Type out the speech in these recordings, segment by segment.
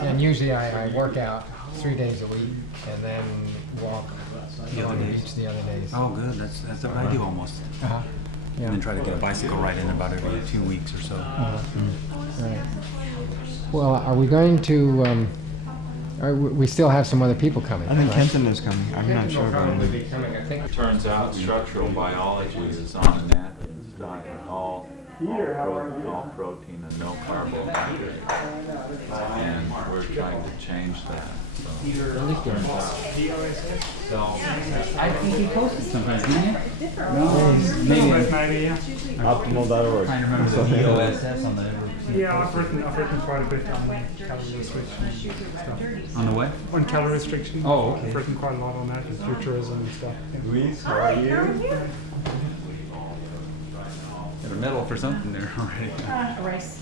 And usually I work out 3 days a week and then walk on the beach the other days. Oh, good. That's what I do almost. Yeah. And then try to get a bicycle ride in about every 2 weeks or so. Right. Well, are we going to? We still have some other people coming. I think right? Kenton is coming. I'm not sure about him. It turns out structural biology is on an Atkins diet, all protein and no carbohydrates. And we're trying to change that. So I think he posted sometimes, didn't he? No, maybe. Optimal.org. I remember the DOSS on the. Yeah, I've written quite a bit on calorie restriction stuff. On the what? On calorie restriction. Oh, okay. I've written quite a lot on that, with futurism and stuff. Luis, how are you? Got a medal for something there already. Rice.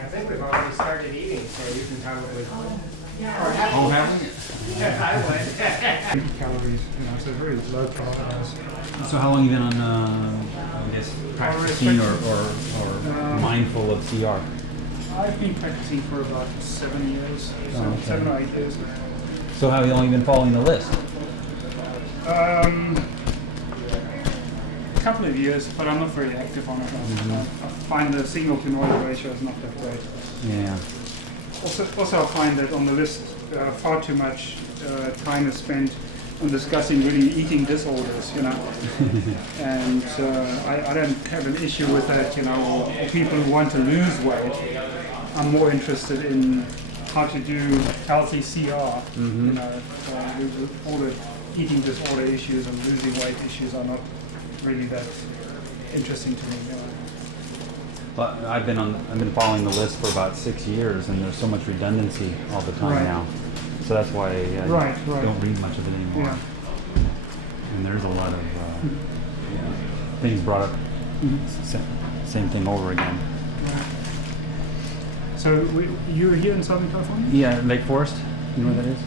I think we've already started eating, so you can probably. Oh, haven't you? Yes, I would. Calories, it's a very low calories. So how long have you been on, I guess, practicing or mindful of CR? I've been practicing for about 7 years, okay. 7 or 8 years. So how long have you been following the list? A couple of years, but I'm not very active on it. I find the signal to noise ratio is not that great. Yeah. Also I find that on the list far too much time is spent on discussing really eating disorders, and I don't have an issue with that, or people who want to lose weight. I'm more interested in how to do healthy CR, all the eating disorder issues and losing weight issues are not really that interesting to me. But I've been following the list for about 6 years, and there's so much redundancy all the time now. So that's why I don't read much of it anymore. Yeah. And there's a lot of things brought up, same thing over again. So you're here in Southern California? Yeah, Lake Forest. You know where that is?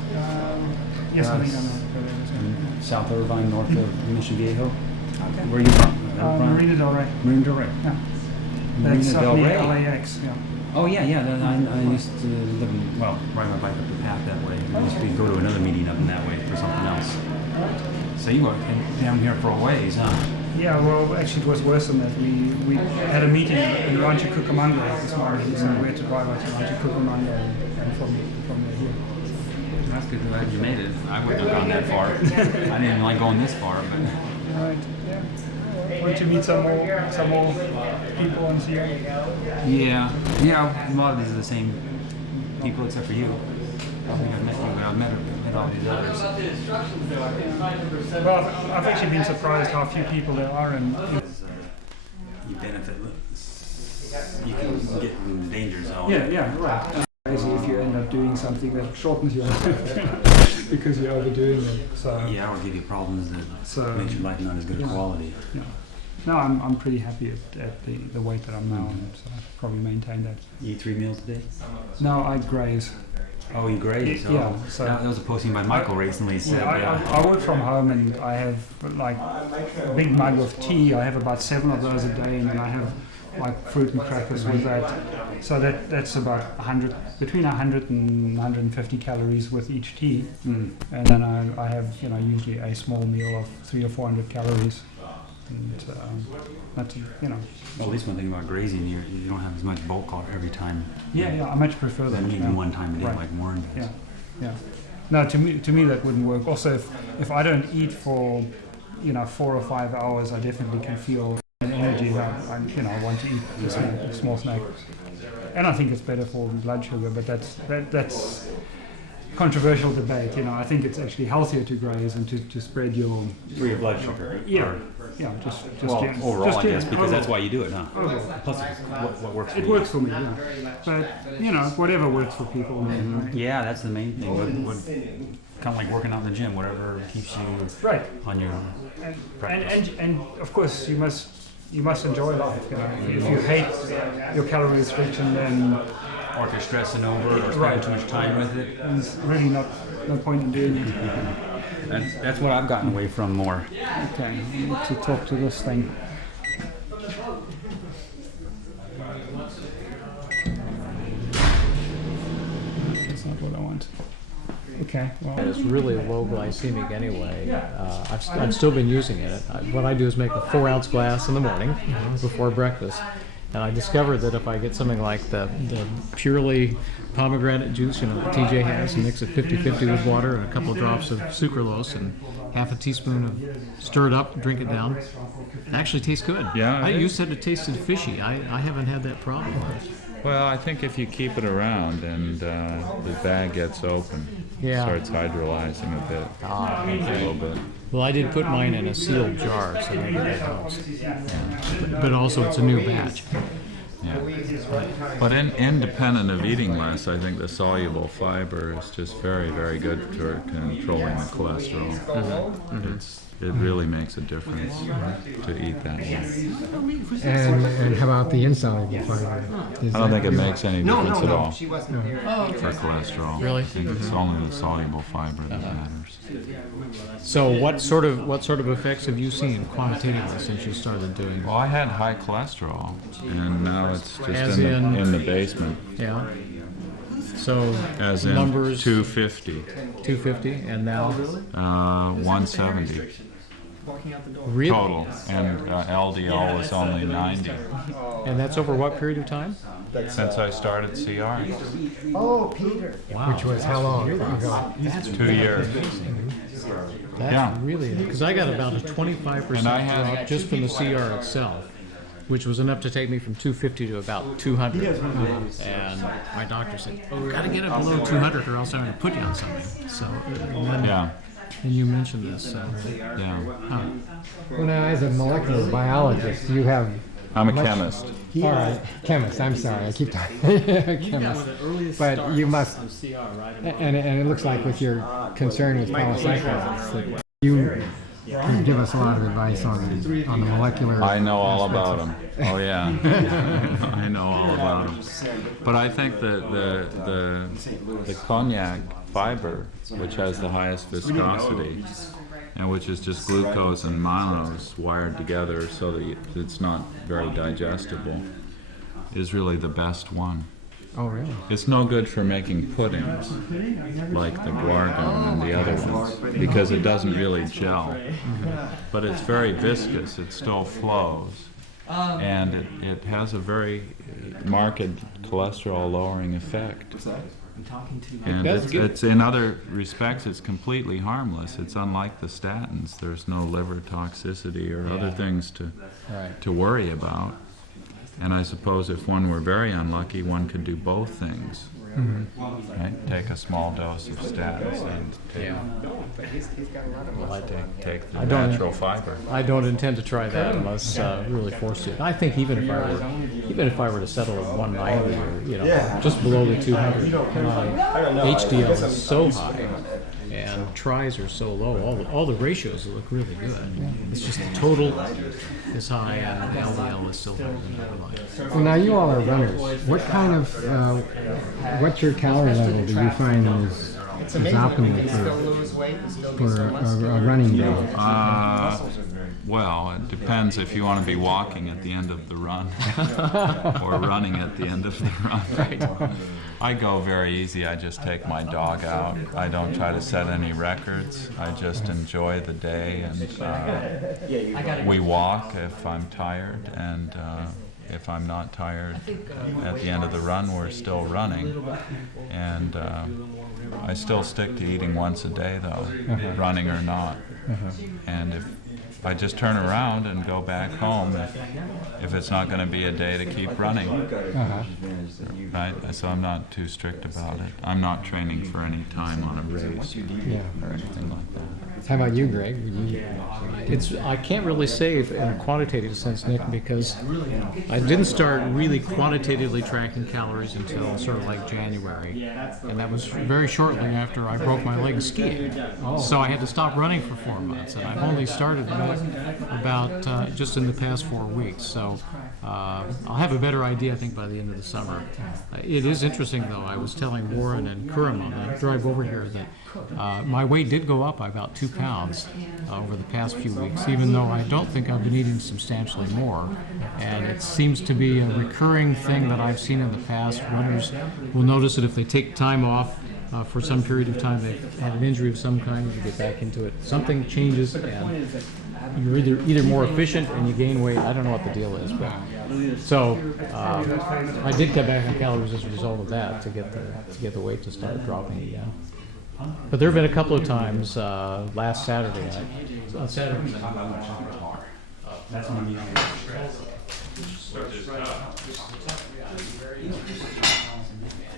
Yes, I think I know where that is. South Irvine, north of Mission Viejo. Okay. Where are you from? Marina Del Rey. Marina Del Rey. Yeah. Marina Del Rey. LAX, yeah. Oh yeah. I used to live ride my bike up the path that way. I used to go to another meeting up in that way for something else. So you were down here for a ways, huh? Yeah, well, actually it was worse than that. We had a meeting in Rancho Cucamonga this morning, so we had to drive out to Rancho Cucamonga and from there here. That's good. Glad you made it. I wouldn't have gone that far. I didn't even like going this far, but. Right. Yeah. Want to meet some more people and see. Yeah. A lot of these are the same people except for you. I don't think I've met you, but I've met all these others. Well, I've actually been surprised how few people there are in. You benefit. You can get in the danger zone. Yeah, right. Crazy if you end up doing something that shortens your life because you're overdoing it. So yeah, or give you problems that makes your life not as good a quality. Yeah. No, I'm pretty happy at the weight that I'm now on, so I'll probably maintain that. You eat 3 meals a day? No, I graze. Oh, you graze? Yeah. So that was a posting by Michael recently. Said, I work from home and I have like a big mug of tea. I have about 7 of those a day, and then I have like fruit and crackers with that. So that's about between 100 and 150 calories with each tea. And then I have usually a small meal of 300 or 400 calories. And that's Well, at least one thing about grazing, you don't have as much bulk every time. Yeah, I much prefer that. Than eating one time a day like Warren does. Yeah. No, to me that wouldn't work. Also, if I don't eat for 4 or 5 hours, I definitely can feel energy that I want to eat a small snack. And I think it's better for blood sugar, but that's controversial debate. I think it's actually healthier to graze and to spread your blood sugar. Yeah, just overall, I guess, because overall. that's why you do it, huh? Overall. Plus, what works for you. It works for me, yeah. But whatever works for people. Right? Yeah, that's the main thing. Kind of like working out in the gym, whatever keeps you on your practice. And of course, you must enjoy life. If you hate your calorie restriction, then or if you're stressing over it or spending too much time with it, there's really no point in doing it. That's what I've gotten away from more. Okay, I need to talk to this thing. want. Okay, well, And it's really low glycemic anyway. I've still been using it. What I do is make a 4-ounce glass in the morning before breakfast. And I discovered that if I get something like the purely pomegranate juice, that TJ has, and mix it 50-50 with water and a couple of drops of sucralose and half a teaspoon of stir it up, drink it down, it actually tastes good. Yeah, You said it tasted fishy. I haven't had that problem. Well, I think if you keep it around and the bag gets open, Yeah. starts hydrolyzing a bit, a little bit. Well, I did put mine in a sealed jar, so maybe that helps. But also, it's a new batch. Yeah. But independent of eating less, I think the soluble fiber is just very, very good for controlling the cholesterol. It really makes a difference to eat that way. And how about the insoluble fiber? I don't think it makes any difference at all for cholesterol. Really? I think it's only the soluble fiber that matters. So, what sort of effects have you seen quantitatively since you started doing? Well, I had high cholesterol, and now it's just As in the basement. Yeah. So As in numbers 250, 250, and now 170 really, total, and LDL was only 90 and that's over what period of time? since I started CR. Wow, Which was how long ago? 2 years. that's yeah. really, because I got about a 25% And I had- drop just from the CR itself, which was enough to take me from 250 to about 200. And my doctor said, "Oh, we got to get it below 200, or else I'm going to put you on something." So, and you mentioned this. Yeah. Well, now, as a molecular biologist, you have... I'm a much- chemist. All right, chemist, I'm sorry, I keep talking. Chemist. But you must, and it looks like with your concern with polysaccharides, that you can give us a lot of advice on the molecular... I know all about them. Oh yeah, I know all about them. But I think that the cognac fiber, which has the highest viscosity, and which is just glucose and mannose wired together so that it's not very digestible, is really the best one. Oh, really? It's no good for making puddings like the guargone and the other ones because it doesn't really gel. But it's very viscous, it still flows, and it has a very marked cholesterol lowering effect. And it's in other respects it's completely harmless. It's unlike the statins. There's no liver toxicity or other things to worry about. And I suppose if one were very unlucky, one could do both things. Right? Take a small dose of statins and take the natural fiber. I don't intend to try that unless really forced to. I think even if I were to settle at 190 or just below the 200, my HDL is so high and tries are so low. All the ratios look really good. It's just the total is high and the LDL is still higher than I would like. Well, now you all are runners. What kind of, what's your calorie level do you find is optimal for a running day? Well, it depends if you want to be walking at the end of the run or running at the end of the run. I go very easy. I just take my dog out. I don't try to set any records. I just enjoy the day, and we walk if I'm tired, and if I'm not tired at the end of the run, we're still running. And I still stick to eating once a day, though, running or not. And if I just turn around and go back home if it's not going to be a day to keep running. Right? So I'm not too strict about it. I'm not training for any time on a race or anything like that. How about you, Greg? I can't really say in a quantitative sense, Nick, because I didn't start really quantitatively tracking calories until sort of like January, and that was very shortly after I broke my leg skiing. So I had to stop running for 4 months, and I've only started that about just in the past 4 weeks. So I'll have a better idea, I think, by the end of the summer. It is interesting, though. I was telling Warren and Kuram on the drive over here that my weight did go up by about 2 pounds over the past few weeks, even though I don't think I've been eating substantially more. And it seems to be a recurring thing that I've seen in the past. Runners will notice that if they take time off for some period of time, they had an injury of some kind, you get back into it. Something changes and you're either more efficient and you gain weight. I don't know what the deal is, but so I did cut back on calories as a result of that to get the weight to start dropping again. But there have been a couple of times last Saturday. On Saturday. That's when I'm using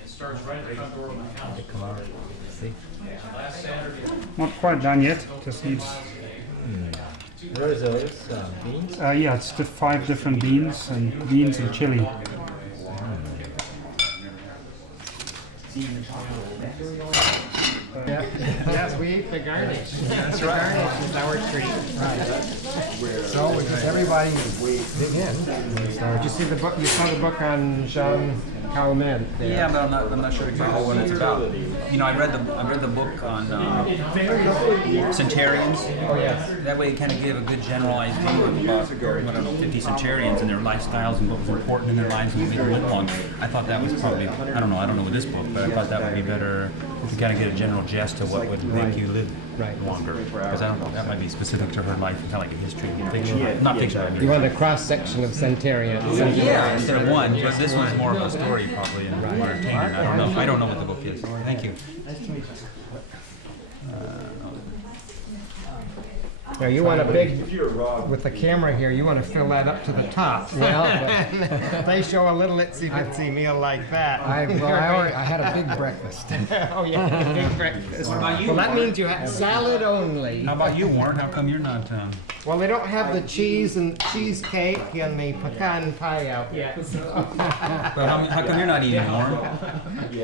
Starts right at the front door of my house. Last Saturday. Not quite done yet. Just needs. What is those? Beans? Yeah, it's the 5 different beans and chili. Yes, we eat the garnish. That's right. Garnish is our treat. Right. So just everybody dig in. So did you see the book? You saw the book on Jean Calment. Yeah, but I'm not sure exactly what it's about. You know, I read the book on centurions. Oh yes. That way, it kind of gave a good generalized view of about, I don't know, 50 centurions and their lifestyles and what was important in their lives and what made them live long. I thought that was probably, I don't know with this book, but I thought that would be better to kind of get a general gist of what would make you live longer. Because I don't know, that might be specific to her life, kind of like a history, fiction, not fiction. I mean. You want a cross section of centurions. Yeah, instead of one, but this one's more of a story probably and more entertaining. I don't know what the book is. Thank you. Now you want a big, with the camera here, you want to fill that up to the top. Well, if they show a little itsy-bitsy meal like that. I had a big breakfast. Oh yeah, a big breakfast. What about you? Well, that means you had salad only. How about you, Warren? How come you're not? Well, they don't have the cheese and cheesecake and the pecan pie out yet. Well, how come you're not eating, Warren? He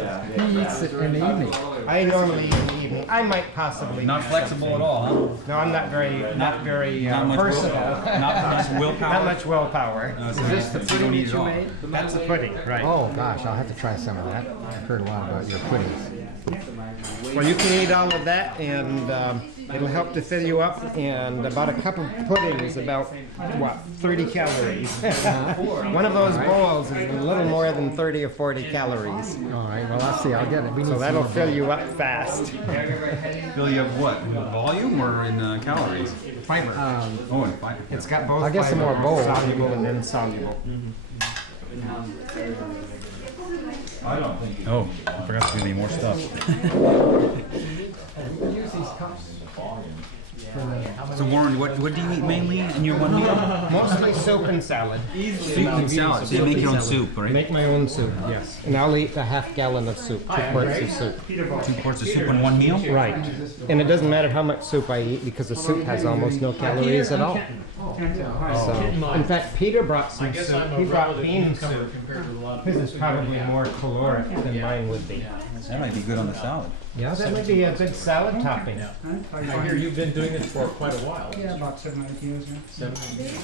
eats it in the evening. I normally eat in the evening. I might possibly. Not flexible at all, huh? No, I'm not very Not personal. Not much willpower. Not much willpower. Is this the pudding that you made? That's the pudding, right? Oh gosh, I'll have to try some of that. I've heard a lot about your puddings. Well, you can eat all of that, and it'll help to fill you up. And about a cup of pudding is about, what, 30 calories. One of those bowls is a little more than 30 or 40 calories. All right, well, I'll see. I'll get it. So that'll fill you up fast. Fill you up what? Volume or in calories? Fiber. In fiber. It's got both. I'll get some more bowls. Soluble and insoluble. Oh, I forgot to give you more stuff. So Warren, what do you eat mainly in your one meal? Mostly soup and salad. Soup and salad. So you make your own soup, right? Make my own soup, yes. And I'll eat a half gallon of soup, 2 quarts of soup. 2 quarts of soup in one meal? Right. And it doesn't matter how much soup I eat because the soup has almost no calories at all. So, in fact, Peter brought some soup. He brought bean soup. His is probably more caloric than mine would be. That might be good on the salad. Yeah, that might be a good salad topping. I hear you've been doing it for quite a while. Yeah, about 7 or 8 years. Kind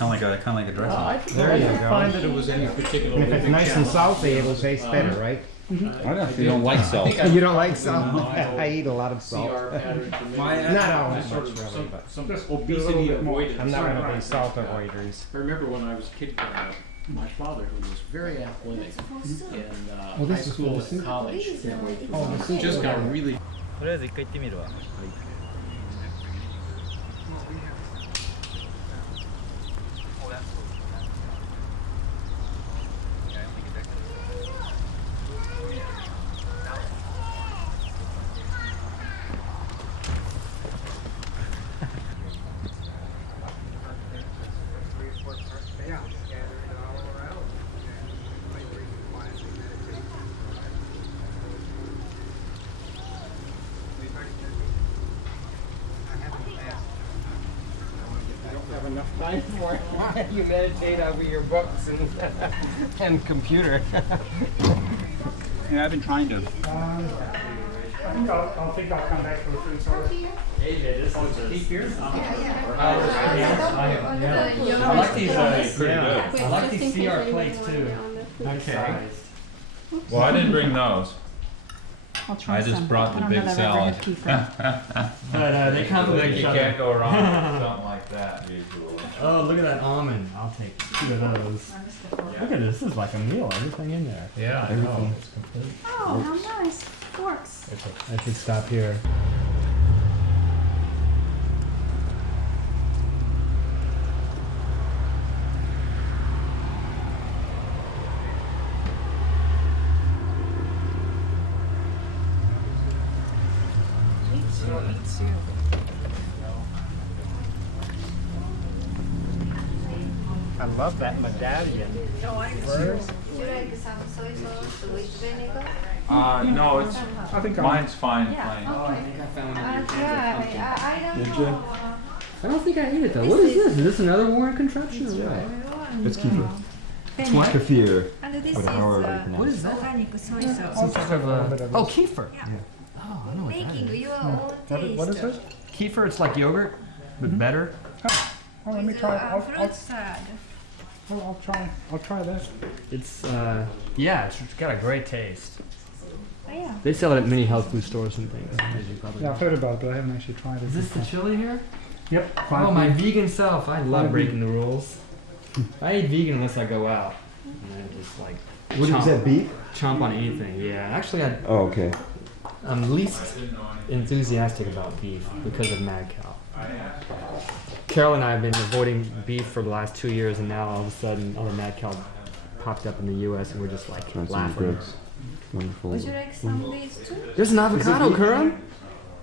of like a dressing. There you I go. don't find that it was any particular. And if it's nice and salty, it'll taste better, right? I actually don't like salt. You don't like salt? I eat a lot of salt. Not all that much, really, but Some obesity avoidance. I'm not one of these salt avoiders. I remember when I was a kid growing up, my father, who was very athletic in high school and college, just got really. とりあえず一回行ってみるわ。Enough time for it. You meditate over your books and computer. Yeah, I've been trying to. I think I'll come back for the food service. I like these. Pretty good. I like these CR plates too. Okay. Well, I didn't bring those. I'll try I just some. brought I the don't big know that I've ever had salad. kefir. But they complement You each other. can't go wrong with something like that usually. Oh, look at that almond. I'll take 2 of those. Look at this. This is like a meal. Everything in there. Yeah, I know. It's complete. Oh, how nice. Forks. I should stop here. I love that medallion. No, it's I think mine's fine plain. I don't think I ate it though. What is this? Is this another Warren contraption or what? It's kefir. It's kefir. And this But however you pronounce What it. is that? organic soy sauce. Some sort of a... Oh, kefir. Yeah. Oh, I know what that Making is. your own taste. What is this? Kefir, it's like yogurt, but better. Oh, let me With try. fruit salad. I'll try this. It's, Yeah, it's got a great taste. Oh, yeah. they sell it at many health food stores and things. As you probably Yeah, know. I've heard about it, but I haven't actually tried it. Is this the chili here? Yep. Oh, my vegan self. I love Five breaking the rules. I eat vegan unless I go out. And I just like What is that, beef? chomp on anything. Yeah, actually, Oh, okay. I'm least enthusiastic about beef because of mad cow. Carol and I have been avoiding beef for the last 2 years, and now all of a sudden, all the mad cow popped up in the U.S. and we're just like Try some laughing. grapes. Wonderful. Would you like some of these too? There's an avocado, Karam.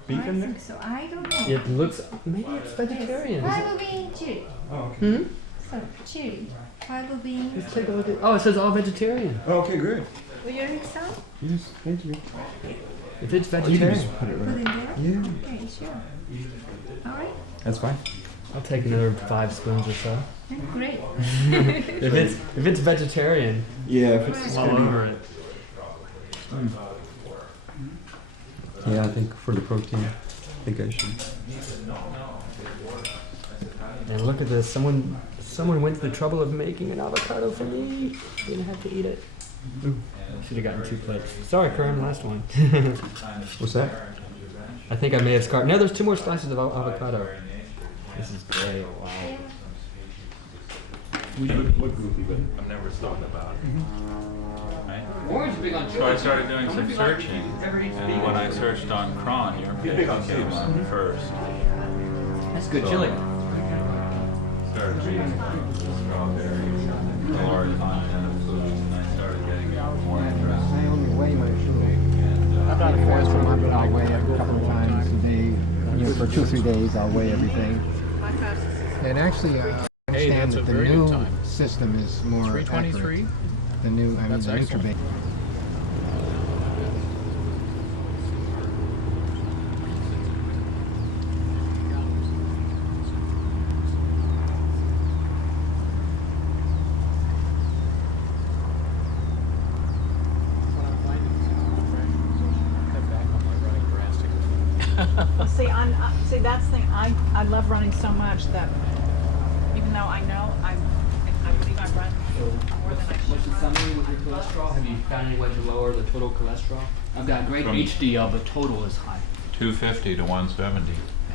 Beef I in there? think so. I don't know. It looks maybe it's vegetarian. Five bean chili. Hmm? So, chili. Five bean. Let's take a look at. Oh, it says all vegetarian. Oh, okay, great. Will you like some? Yes, thank you. If it's You can vegetarian, just put it Put right. in there? Yeah, Okay, sure. All right. that's fine. I'll take another 5 spoons or so. Great. If it's vegetarian, Yeah, if it's all over it. Yeah, I think for the protein, I think I should. And look at this. Someone went to the trouble of making an avocado for me. Didn't have to eat it. Should have gotten 2 plates. Sorry, Karam, last one. What's that? I think I may have scarred. No, there's 2 more slices of avocado. This is great. Wow. Look goofy, but I've never thought about it. Right? Orange big on So I started doing some searching, and when I searched on cron, your pick came up first. That's good chili. Started reading strawberries and caloric content of foods, and I started getting more interested. I only weigh my food. And I've done it for us. I'll weigh it a couple of times a day. You know, for 2 or 3 days, I'll weigh everything. And actually, I Hey, understand that's a that the very new good time. system is more accurate. 323? The new, I mean, That's the excellent. Nutribase. See, that's the thing. I love running so much that even though I know I believe I run more than I What's should the run. summary with your cholesterol? Have you found any way to lower the total cholesterol? I've got great From- HDL, but total is high. 250 to 170.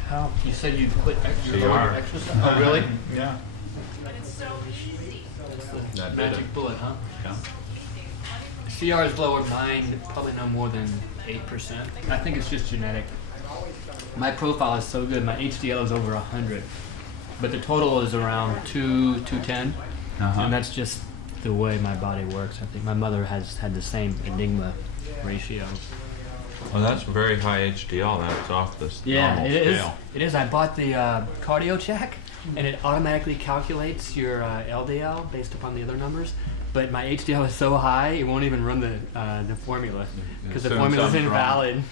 How? You said you quit CR. exercise? Oh, really? Yeah. But it's so easy. That did Magic it. bullet, huh? Yeah. CR is lowered mine, probably no more than 8%. I think it's just genetic. My profile is so good, my HDL is over 100, but the total is around 210, and that's just the way my body works. I think my mother has had the same Enigma ratio. Well, that's very high HDL. That's off the Yeah, normal it is. scale. It is. I bought the cardio check, and it automatically calculates your LDL based upon the other numbers. But my HDL is so high, it won't even run the formula because the Assume formula is something's wrong. invalid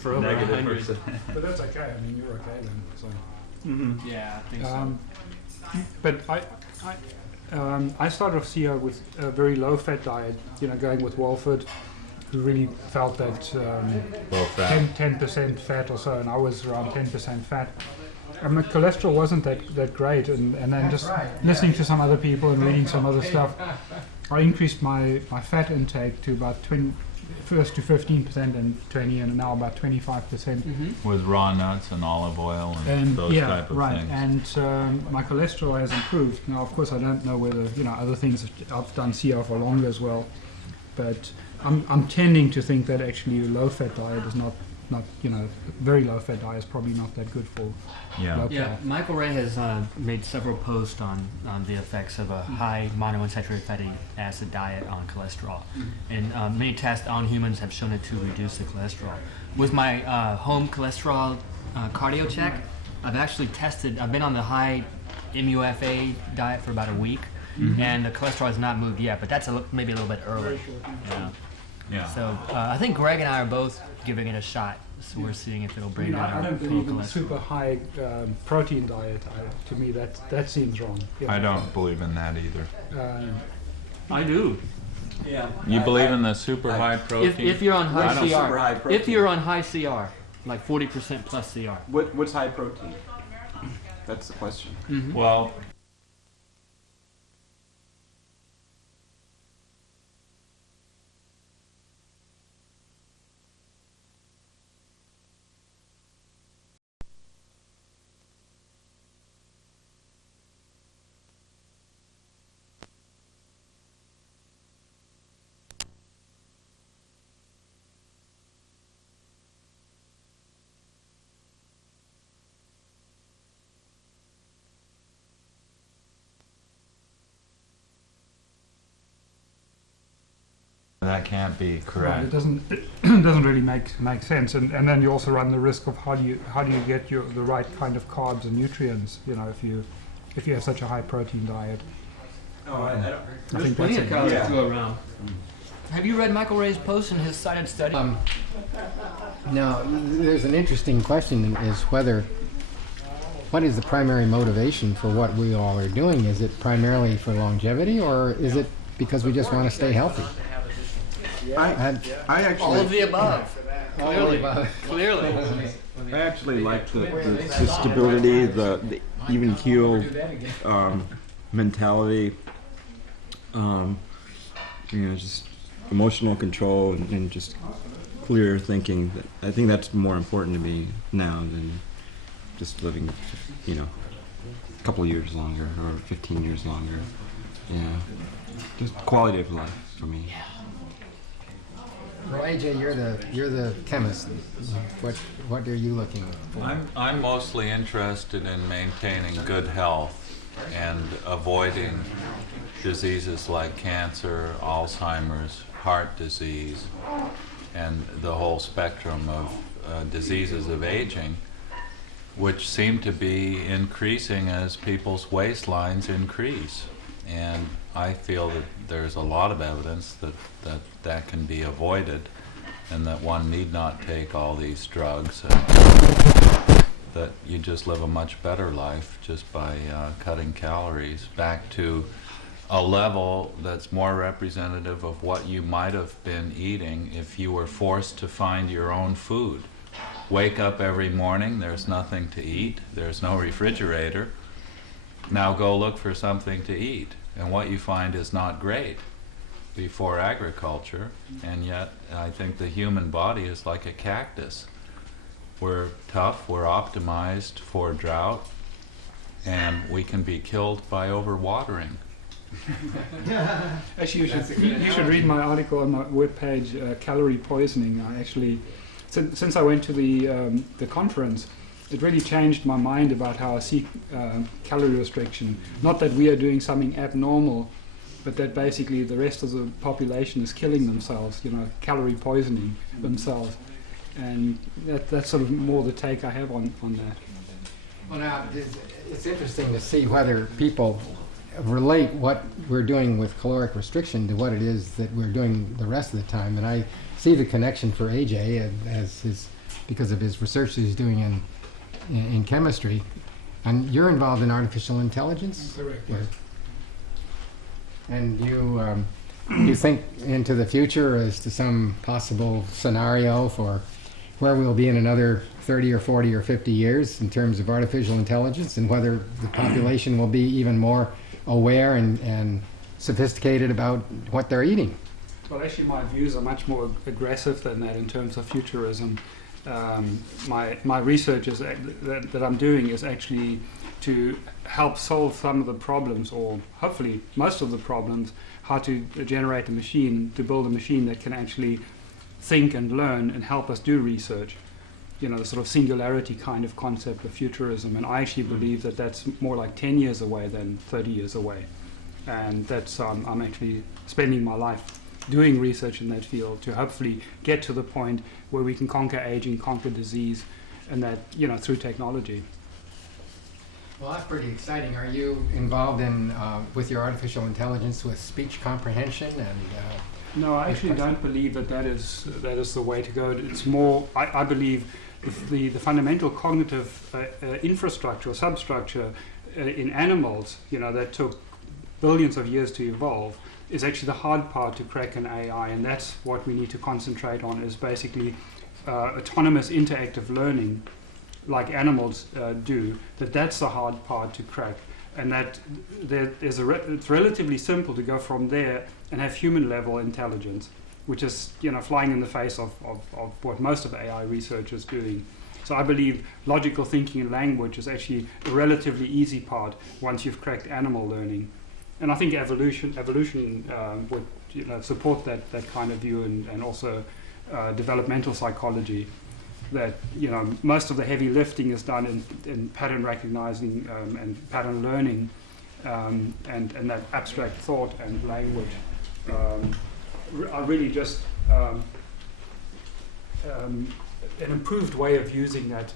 for over Negative 100. percent. But that's okay. I mean, you're okay then. So. Yeah, I think so. But I started off CR with a very low fat diet, you know, going with Walford, who really felt that Low fat. 10% fat or so, and I was around 10% fat. And my cholesterol wasn't that great, and then just listening to some other people and reading some other stuff, I increased my fat intake to about first to 15% and 20 and now about 25%. With raw nuts and olive oil and those yeah, type of right. things. And my cholesterol has improved. Now, of course, I don't know whether other things. I've done CR for longer as well, but I'm tending to think that actually a low-fat diet is not very low-fat diet is probably not that good for low Yeah, carb. Michael Ray has made several posts on the effects of a high monounsaturated fatty acid diet on cholesterol. And many tests on humans have shown it to reduce the cholesterol. With my home cholesterol cardio check, I've been on the high MUFA diet for about a week, and the cholesterol has not moved yet, but that's maybe a little bit early. Yeah. So I think Greg and I are both giving it a shot. So we're seeing if it'll bring down I our don't total believe in the cholesterol. super high protein diet. To me, that seems wrong. Yeah. I don't believe in that either. I do. You believe in the super high protein? If you're on I high don't- Super high CR, protein. if you're on high CR, like 40% plus CR. What's high protein? That's the question. Well, that can't be Right, correct. it doesn't really make sense, and then you also run the risk of how do you get the right kind of carbs and nutrients, if you have such a high protein diet. I think Plenty that's of calories yeah. to go around. Have you read Michael Ray's post and his cited study? Now, there's an interesting question: is what is the primary motivation for what we all are doing? Is it primarily for longevity, or is it because we just want to stay healthy? I All actually of the above. Clearly. I actually like the stability, the even keel mentality, just emotional control and just clear thinking. I think that's more important to me now than just living, a couple of years longer or 15 years longer. Yeah, just quality of life for me. Well, AJ, you're the chemist. What are you looking for? I'm mostly interested in maintaining good health and avoiding diseases like cancer, Alzheimer's, heart disease, and the whole spectrum of diseases of aging, which seem to be increasing as people's waistlines increase. And I feel that there's a lot of evidence that can be avoided, and that one need not take all these drugs, and that you just live a much better life just by cutting calories back to a level that's more representative of what you might have been eating if you were forced to find your own food. Wake up every morning, there's nothing to eat, there's no refrigerator. Now go look for something to eat, and what you find is not great before agriculture, and yet I think the human body is like a cactus. We're tough, we're optimized for drought, and we can be killed by overwatering. Actually, you should read my article on my webpage, Calorie Poisoning. I actually, since I went to the conference, it really changed my mind about how I see calorie restriction. Not that we are doing something abnormal, but that basically the rest of the population is killing themselves, calorie poisoning themselves. And that's sort of more the take I have on that. Well, now, it's interesting to see whether people relate what we're doing with caloric restriction to what it is that we're doing the rest of the time. And I see the connection for AJ because of his research that he's doing in chemistry. And you're involved in artificial intelligence? Correct. Yeah. And you think into the future as to some possible scenario for where we'll be in another 30 or 40 or 50 years in terms of artificial intelligence, and whether the population will be even more aware and sophisticated about what they're eating? Well, actually, my views are much more aggressive than that in terms of futurism. My research is that I'm doing is actually to help solve some of the problems, or hopefully most of the problems, how to generate a machine, to build a machine that can actually think and learn and help us do research. You know, the sort of singularity kind of concept of futurism. And I actually believe that that's more like 10 years away than 30 years away. And that's, I'm actually spending my life doing research in that field to hopefully get to the point where we can conquer aging, conquer disease, and that, you know, through technology. Well, that's pretty exciting. Are you involved in, with your artificial intelligence, with speech comprehension and? No, I actually don't believe that is the way to go. It's more, I believe, the fundamental cognitive infrastructure or substructure in animals, you know, that took billions of years to evolve, is actually the hard part to crack in AI, and that's what we need to concentrate on, is basically autonomous interactive learning like animals do, that's the hard part to crack. And that it's relatively simple to go from there and have human level intelligence, which is, you know, flying in the face of what most of AI research is doing. So I believe logical thinking and language is actually a relatively easy part once you've cracked animal learning. And I think evolution would, you know, support that kind of view, and also developmental psychology. That, you know, most of the heavy lifting is done in pattern recognizing and pattern learning, and that abstract thought and language are really just an improved way of using that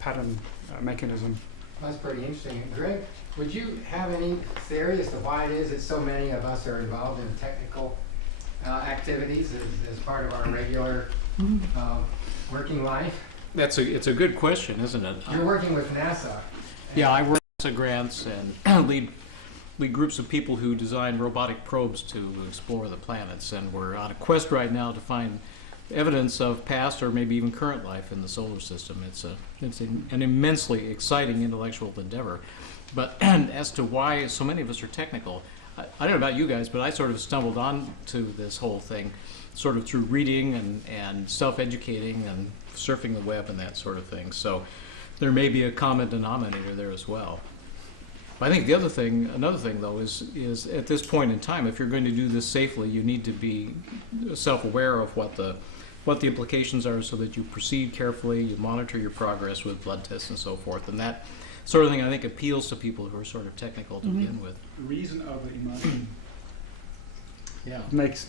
pattern mechanism. That's pretty interesting. Greg, would you have any theory as to why it is that so many of us are involved in technical activities as part of our regular working life? It's a good question, isn't it? You're working with NASA. Yeah, I work on NASA grants and lead groups of people who design robotic probes to explore the planets, and we're on a quest right now to find evidence of past or maybe even current life in the solar system. It's an immensely exciting intellectual endeavor. But as to why so many of us are technical, I don't know about you guys, but I sort of stumbled onto this whole thing sort of through reading and self-educating and surfing the web and that sort of thing. So there may be a common denominator there as well. But I think another thing though is at this point in time, if you're going to do this safely, you need to be self-aware of what the implications are, so that you proceed carefully, you monitor your progress with blood tests and so forth, and that sort of thing I think appeals to people who are sort of technical to begin with. Reason over emotion. Yeah.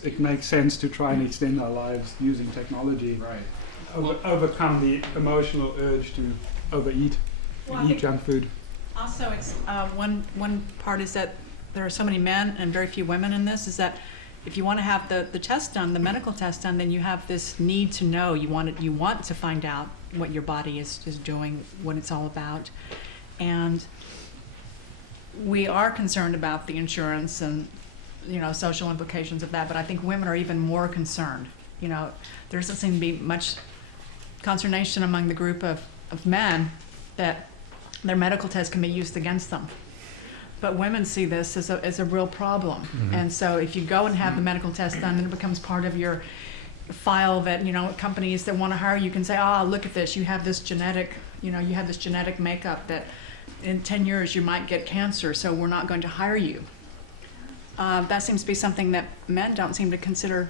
It makes sense to try and extend our lives using technology. Right. Overcome the emotional urge to overeat and eat junk food. Also, it's one part is that there are so many men and very few women in this, is that if you want to have the test done, the medical test done, then you have this need to know. You want to find out what your body is doing, what it's all about. And we are concerned about the insurance and, you know, social implications of that, but I think women are even more concerned. You know, there doesn't seem to be much consternation among the group of men that their medical test can be used against them. But women see this as a real problem. Mm-hmm. And so if you go and have the medical test done, then it becomes part of your file that, you know, companies that want to hire you can say, look at this, you have this genetic makeup that in 10 years you might get cancer, so we're not going to hire you. That seems to be something that men don't seem to consider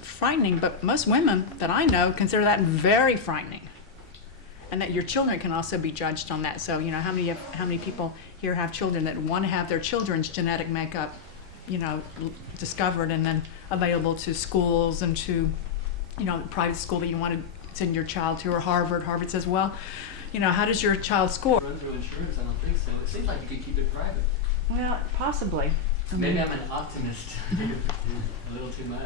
frightening, but most women that I know consider that very frightening. And that your children can also be judged on that. So, you know, how many people here have children that want to have their children's genetic makeup, you know, discovered and then available to schools and to, you know, private school that you want to send your child to, or Harvard. Harvard says, well, you know, how does your child score? Run through insurance, I don't think so. It seems like you could keep it private. Well, possibly. Maybe I'm an optimist. A little too much.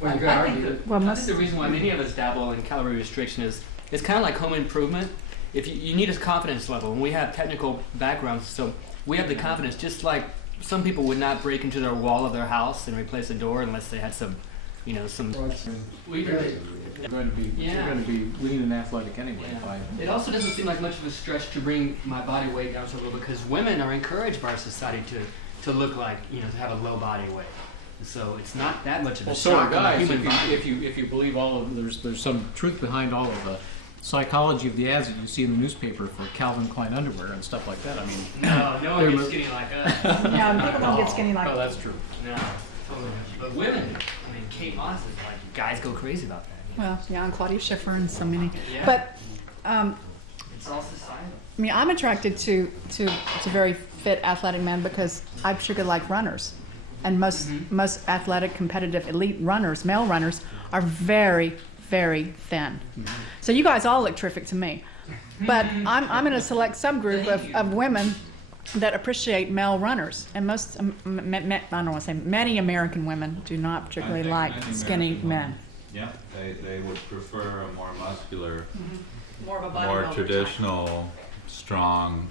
Well, you could I argue. think the reason why many of us dabble in calorie restriction is it's kind of like home improvement. If you need a confidence level, and we have technical backgrounds, so we have the confidence. Just like some people would not break into their wall of their house and replace a door unless they had some, you know, some. You're going to be lean and athletic anyway. Yeah. It also doesn't seem like much of a stretch to bring my body weight down so low, because women are encouraged by our society to look like, you know, to have a low body weight. So it's not that much of a Well, so are shock on the guys. human body. If you believe all of there's some truth behind all of the psychology of the ads that you see in the newspaper for Calvin Klein underwear and stuff like that. I mean, no one gets skinny like us. Yeah, and people don't get skinny like. oh, that's true. No, totally. But women, I mean, Kate Moss is like, guys go crazy about that. Well, yeah, and Claudia Schiffer and so many. Yeah. But It's all societal. I mean, I'm attracted to very fit, athletic men because I particularly like runners, and most athletic, competitive, elite runners, male runners, are very, very thin. So you guys all look terrific to me, but I'm in a select subgroup of women that appreciate male runners, and most I don't want to say many American women do not particularly like skinny men. Yeah, they would prefer a more muscular, More of a more bodybuilder traditional, strong,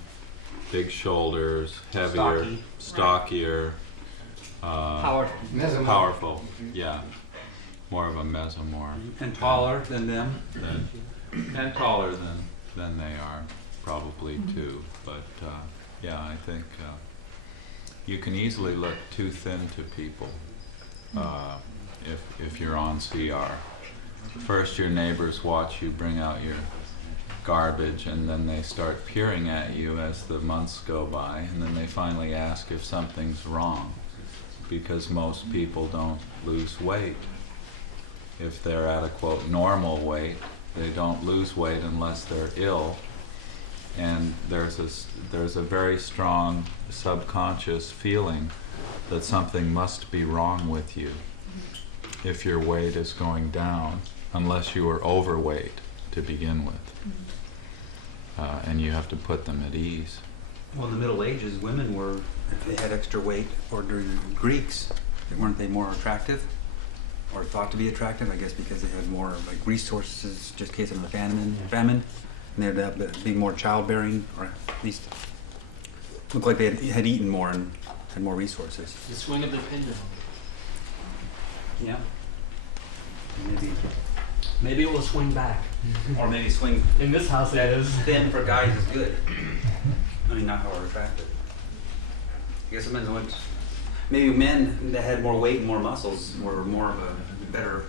big shoulders, heavier, stockier, powerful. Yeah, more of a mesomorph. And taller than them. And taller than they are, probably too. But yeah, I think you can easily look too thin to people if you're on CR. First, your neighbors watch you bring out your garbage, and then they start peering at you as the months go by, and then they finally ask if something's wrong, because most people don't lose weight. If they're at a quote normal weight, they don't lose weight unless they're ill, and there's a very strong subconscious feeling that something must be wrong with you if your weight is going down, unless you are overweight to begin with. And you have to put them at ease. Well, in the Middle Ages, women were, if they had extra weight, or during the Greeks, weren't they more attractive? Or thought to be attractive, I guess, because they had more like resources, just in case of a famine, and they ended up being more childbearing, or at least looked like they had eaten more and had more resources. The swing of the pendulum. Yeah. Maybe it will swing back. Or maybe swing. In this house, it is. Thin for guys is good. I mean, not how we're attracted. I guess maybe men that had more weight and more muscles were more of a better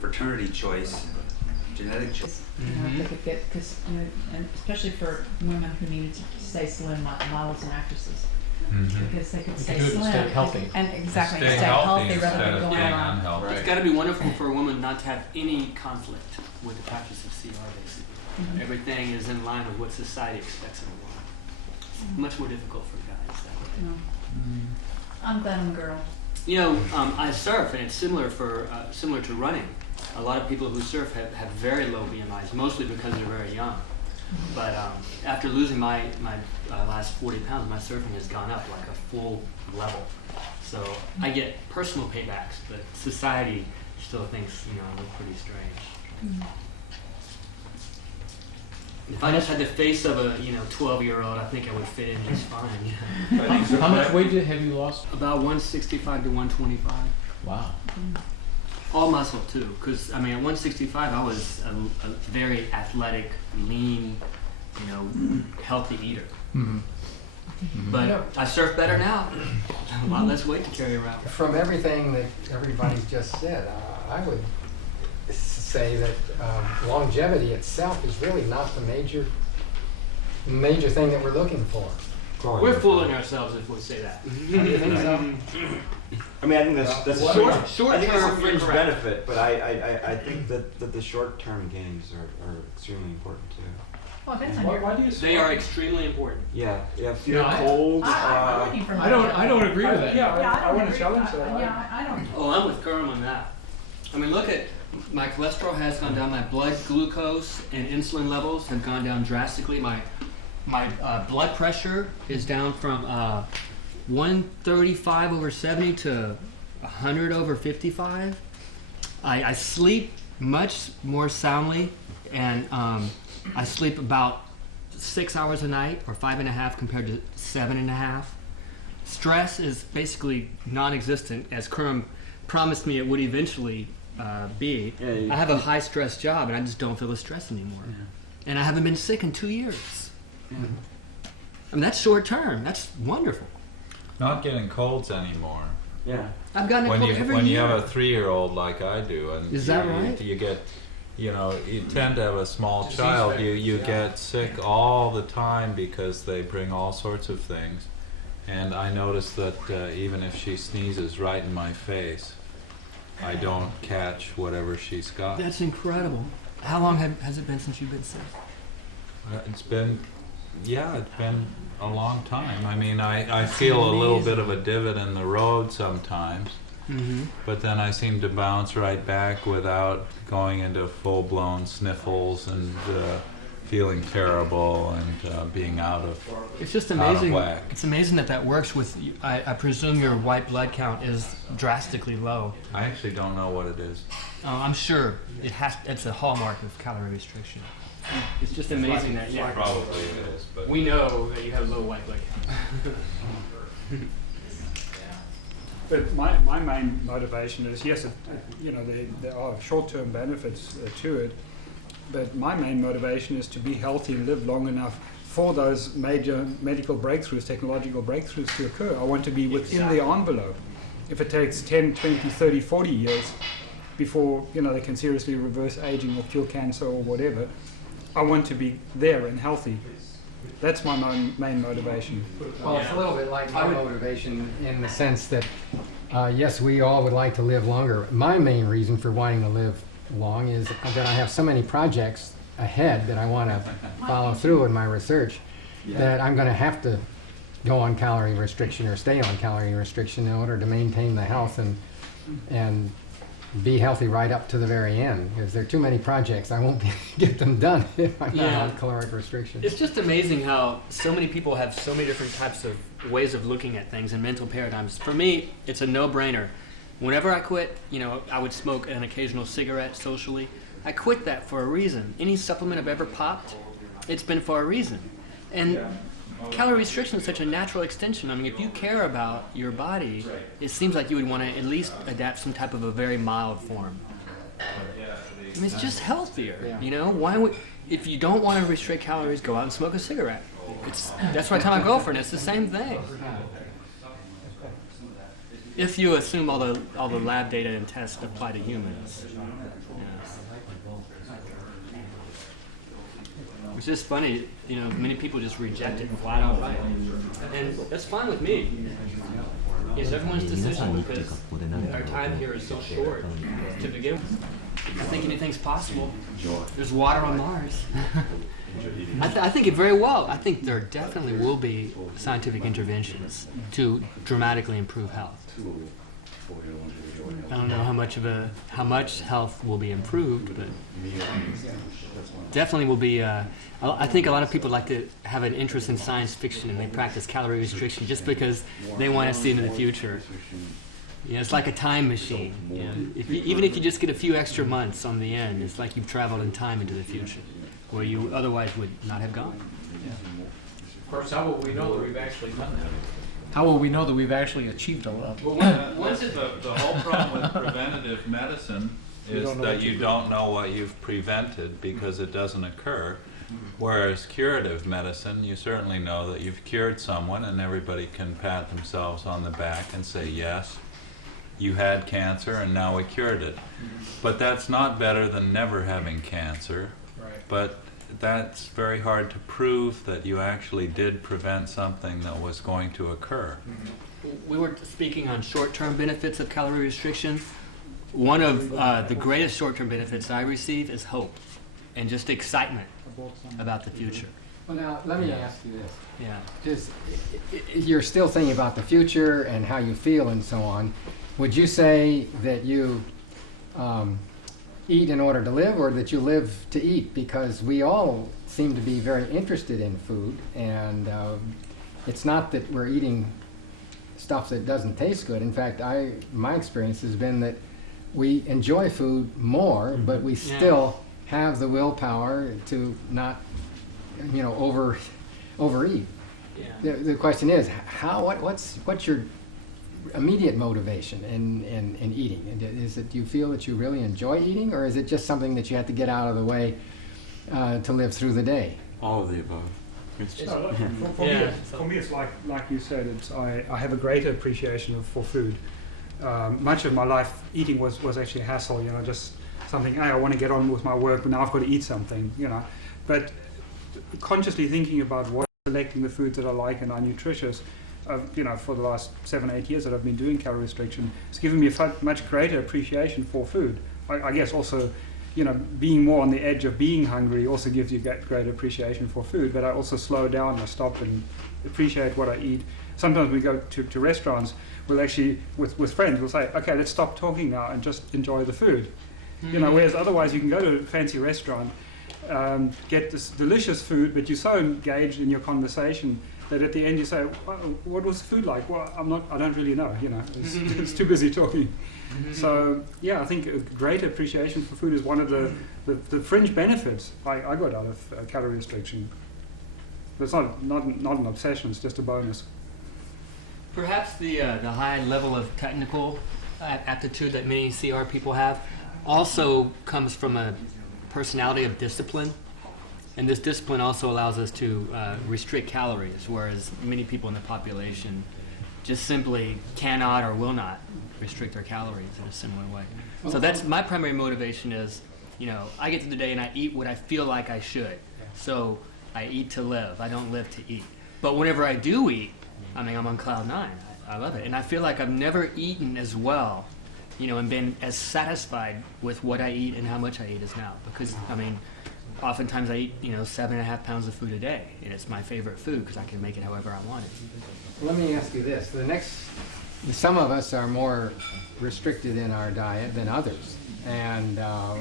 fraternity choice, genetic choice. They could get, because and especially for women who needed to stay slim, models and actresses, because they could stay slim, stay healthy, and exactly Stay stay healthy instead rather than of going being on. unhealthy. It's got to be wonderful for a woman not to have any conflict with the practice of CR, basically. Everything is in line with what society expects of a woman. It's much more difficult for guys that way. I'm glad I'm a girl. You know, I surf, and it's similar to running. A lot of people who surf have very low BMIs, mostly because they're very young. But after losing my last 40 pounds, my surfing has gone up like a full level. So I get personal paybacks, but society still thinks, I look pretty strange. If I just had the face of a 12-year-old, I think I would fit in just fine. How much weight have you lost? About 165 to 125. Wow. All muscle too, because at 165 I was a very athletic, lean, healthy eater. But I surf better now. A lot less weight to carry around. From everything that everybody's just said, I would say that longevity itself is really not the major thing that we're looking for. We're fooling ourselves if we say that. Do you think so? I think that's a short I think it's a term fringe correct. benefit, but I think that the short-term gains are extremely important too. Well, it depends on your. Why do you They are extremely important. Yeah, if you're Yeah, cold, I'm looking for I don't agree with that. Yeah, I don't want to agree. challenge that. Yeah, I don't. Oh, I'm with Kerm on that. Look at my cholesterol has gone down. My blood glucose and insulin levels have gone down drastically. My blood pressure is down from 135 over 70 to 100 over 55. I sleep much more soundly, and I sleep about 6 hours a night, or 5.5 compared to 7.5. Stress is basically non-existent, as Kerm promised me it would eventually be. I have a high stress job, and I just don't feel the stress anymore. And I haven't been sick in 2 years. That's short term. That's wonderful. Not getting colds anymore Yeah. I've gotten a When cold you every when you year. have a 3-year-old like I do, and Is that right? you get, you tend to have a small child. You get sick all the time because they bring all sorts of things. And I notice that even if she sneezes right in my face, I don't catch whatever she's got. That's incredible. How long has it been since you've been sick? It's been a long time. I mean, I feel a little bit of a divot in the road sometimes, but then I seem to bounce right back without going into full-blown sniffles and feeling terrible and being out of It's just amazing. whack. It's amazing that works with. I presume your white blood count is drastically low. I actually don't know what it is. I'm sure it's a hallmark of calorie restriction. It's just amazing that Probably it is, but we know that you have low white blood count. But my main motivation is, yes, there are short-term benefits to it, but my main motivation is to be healthy and live long enough for those major medical breakthroughs, technological breakthroughs to occur. I want to be within the envelope. If it takes 10, 20, 30, 40 years before they can seriously reverse aging or cure cancer or whatever, I want to be there and healthy. That's my main motivation. Well, it's a little bit like my motivation in the sense that, yes, we all would like to live longer. My main reason for wanting to live long is that I have so many projects ahead that I want to follow through in my research that I'm going to have to go on calorie restriction or stay on calorie restriction in order to maintain the health and be healthy right up to the very end, because there are too many projects. I won't get them done if I'm not on caloric restriction. It's just amazing how so many people have so many different types of ways of looking at things and mental paradigms. For me, it's a no-brainer. Whenever I quit, I would smoke an occasional cigarette socially. I quit that for a reason. Any supplement I've ever popped, it's been for a reason. And calorie restriction is such a natural extension. I mean, if you care about your body, it seems like you would want to at least adapt some type of a very mild form. I mean, it's just healthier, Why would, if you don't want to restrict calories, go out and smoke a cigarette. That's what I tell my girlfriend. It's the same thing. If you assume all the lab data and tests apply to humans. Which is funny, many people just reject it flat out. And that's fine with me. It's everyone's decision because our time here is so short to begin with. I think anything's possible. There's water on Mars. I think it very well. I think there definitely will be scientific interventions to dramatically improve health. I don't know how much health will be improved, but definitely will be. I think a lot of people like to have an interest in science fiction and they practice calorie restriction just because they want to see into the future. It's like a time machine. Even if you just get a few extra months on the end, it's like you've traveled in time into the future, where you otherwise would not have gone. Of course, how will we know that we've actually done that? How will we know that we've actually achieved a lot? Well, the whole problem with preventative medicine is that you don't know what you've prevented because it doesn't occur. Whereas curative medicine, you certainly know that you've cured someone and everybody can pat themselves on the back and say, yes, you had cancer and now we cured it. But that's not better than never having cancer. But that's very hard to prove that you actually did prevent something that was going to occur. We were speaking on short-term benefits of calorie restriction. One of the greatest short-term benefits I receive is hope and just excitement about the future. Well, now, let me ask you this. Yeah. You're still thinking about the future and how you feel and so on. Would you say that you eat in order to live, or that you live to eat? Because we all seem to be very interested in food, and it's not that we're eating stuff that doesn't taste good. In fact, my experience has been that we enjoy food more, but we still have the willpower to not, overeat. Yeah. The question is, what's your immediate motivation in eating? Is it, do you feel that you really enjoy eating, or is it just something that you have to get out of the way to live through the day? All of the above. It's just, For me, it's like you said. I have a greater appreciation for food. much of my life eating was actually a hassle, just something, hey, I want to get on with my work, but now I've got to eat something, But consciously thinking about selecting the foods that I like and are nutritious, for the last 7-8 years that I've been doing calorie restriction, it's given me a much greater appreciation for food. I guess also, being more on the edge of being hungry also gives you greater appreciation for food, but I also slow down and I stop and appreciate what I eat. Sometimes we go to restaurants, we'll actually, with friends, we'll say, okay, let's stop talking now and just enjoy the food. Whereas otherwise you can go to a fancy restaurant, get this delicious food, but you're so engaged in your conversation that at the end you say, what was the food like? Well, I don't really know, it's too busy talking. So yeah, I think a great appreciation for food is one of the fringe benefits I got out of calorie restriction. It's not an obsession, it's just a bonus. Perhaps the high level of technical aptitude that many CR people have also comes from a personality of discipline. And this discipline also allows us to restrict calories, whereas many people in the population just simply cannot or will not restrict their calories in a similar way. So that's my primary motivation is, I get through the day and I eat what I feel like I should. So I eat to live. I don't live to eat. But whenever I do eat, I'm on cloud 9. I love it. And I feel like I've never eaten as well, and been as satisfied with what I eat and how much I eat as now. Because, oftentimes I eat, 7.5 pounds of food a day, and it's my favorite food because I can make it however I want it. Let me ask you this. Some of us are more restricted in our diet than others. And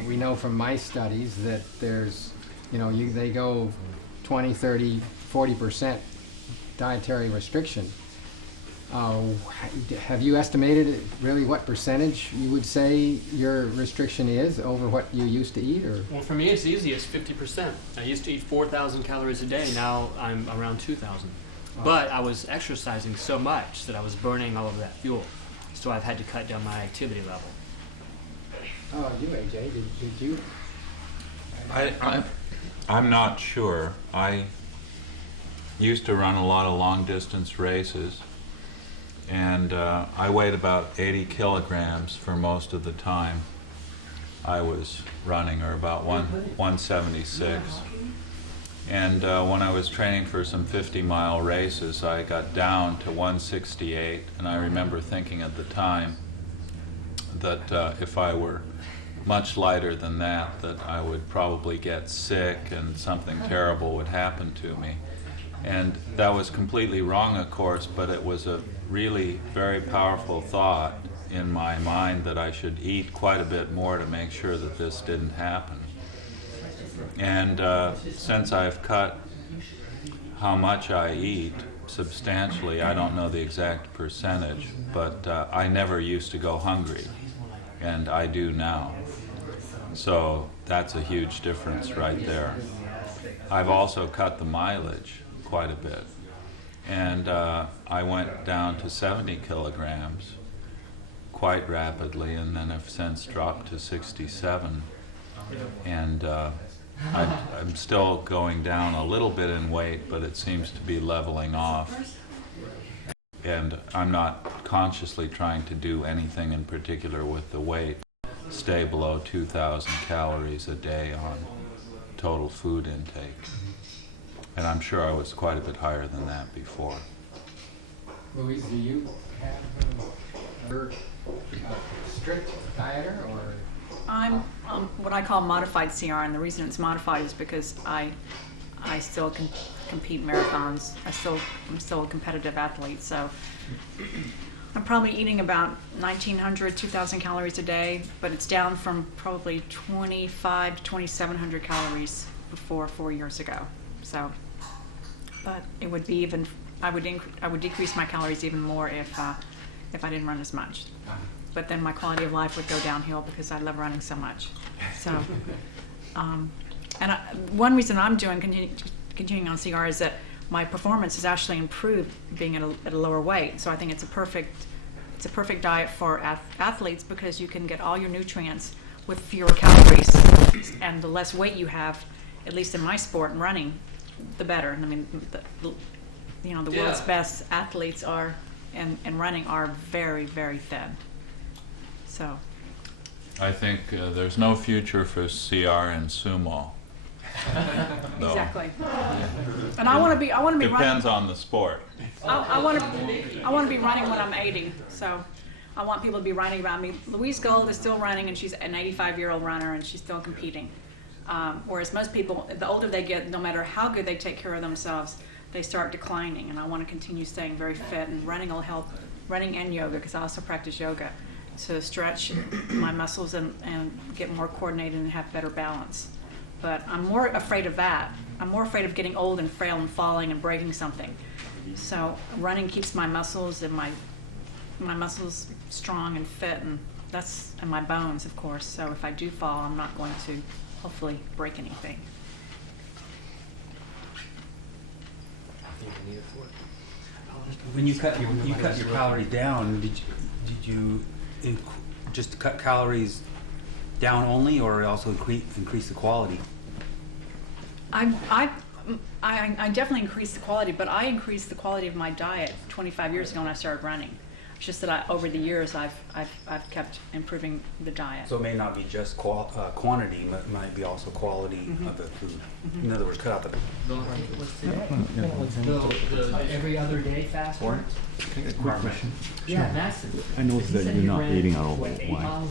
we know from my studies that there's, they go 20, 30, 40% dietary restriction. Have you estimated really what percentage you would say your restriction is over what you used to eat? Or? Well, for me it's easy. It's 50%. I used to eat 4,000 calories a day. Now I'm around 2,000. But I was exercising so much that I was burning all of that fuel. So I've had to cut down my activity level. Oh, you, AJ, did you? I'm not sure. I used to run a lot of long distance races, and I weighed about 80 kilograms for most of the time I was running, or about 176. And when I was training for some 50-mile races, I got down to 168, and I remember thinking at the time that if I were much lighter than that I would probably get sick and something terrible would happen to me. And that was completely wrong, of course, but it was a really very powerful thought in my mind that I should eat quite a bit more to make sure that this didn't happen. And since I've cut how much I eat substantially, I don't know the exact percentage, but I never used to go hungry, and I do now. So that's a huge difference right there. I've also cut the mileage quite a bit, and I went down to 70 kilograms quite rapidly, and then have since dropped to 67. And I'm still going down a little bit in weight, but it seems to be leveling off. And I'm not consciously trying to do anything in particular with the weight. Stay below 2,000 calories a day on total food intake. And I'm sure I was quite a bit higher than that before. Louise, do you have a strict dieter, or? I'm what I call modified CR, and the reason it's modified is because I still compete marathons. I'm still a competitive athlete, so I'm probably eating about 1,900, 2,000 calories a day, but it's down from probably 2,500 to 2,700 calories before 4 years ago. So, but it would be even. I would decrease my calories even more if I didn't run as much. But then my quality of life would go downhill because I love running so much. So, one reason I'm continuing on CR is that my performance has actually improved being at a lower weight. So I think it's a perfect diet for athletes because you can get all your nutrients with fewer calories, and the less weight you have, at least in my sport and running, the better. And I mean, the world's best athletes are, and running are very, very thin. So. I think there's no future for CR and sumo. No. Exactly. And I want to be running. Depends on the sport. I want to be running when I'm 80. So I want people to be running around me. Louise Gold is still running, and she's an 85-year-old runner, and she's still competing. Whereas most people, the older they get, no matter how good they take care of themselves, they start declining. And I want to continue staying very fit, and running will help. Running and yoga, because I also practice yoga, to stretch my muscles and get more coordinated and have better balance. But I'm more afraid of that. I'm more afraid of getting old and frail and falling and breaking something. So running keeps my muscles and my muscles strong and fit, and my bones, of course. So if I do fall, I'm not going to hopefully break anything. When you cut your calories down, did you just cut calories down only, or also increase the quality? I definitely increased the quality, but I increased the quality of my diet 25 years ago when I started running. It's just that over the years I've kept improving the diet. So it may not be just quantity, but it might be also quality of the food. In other words, cut out the every other day fast food. Quick question. Yeah, that's. I noticed that you're not eating at all. Why?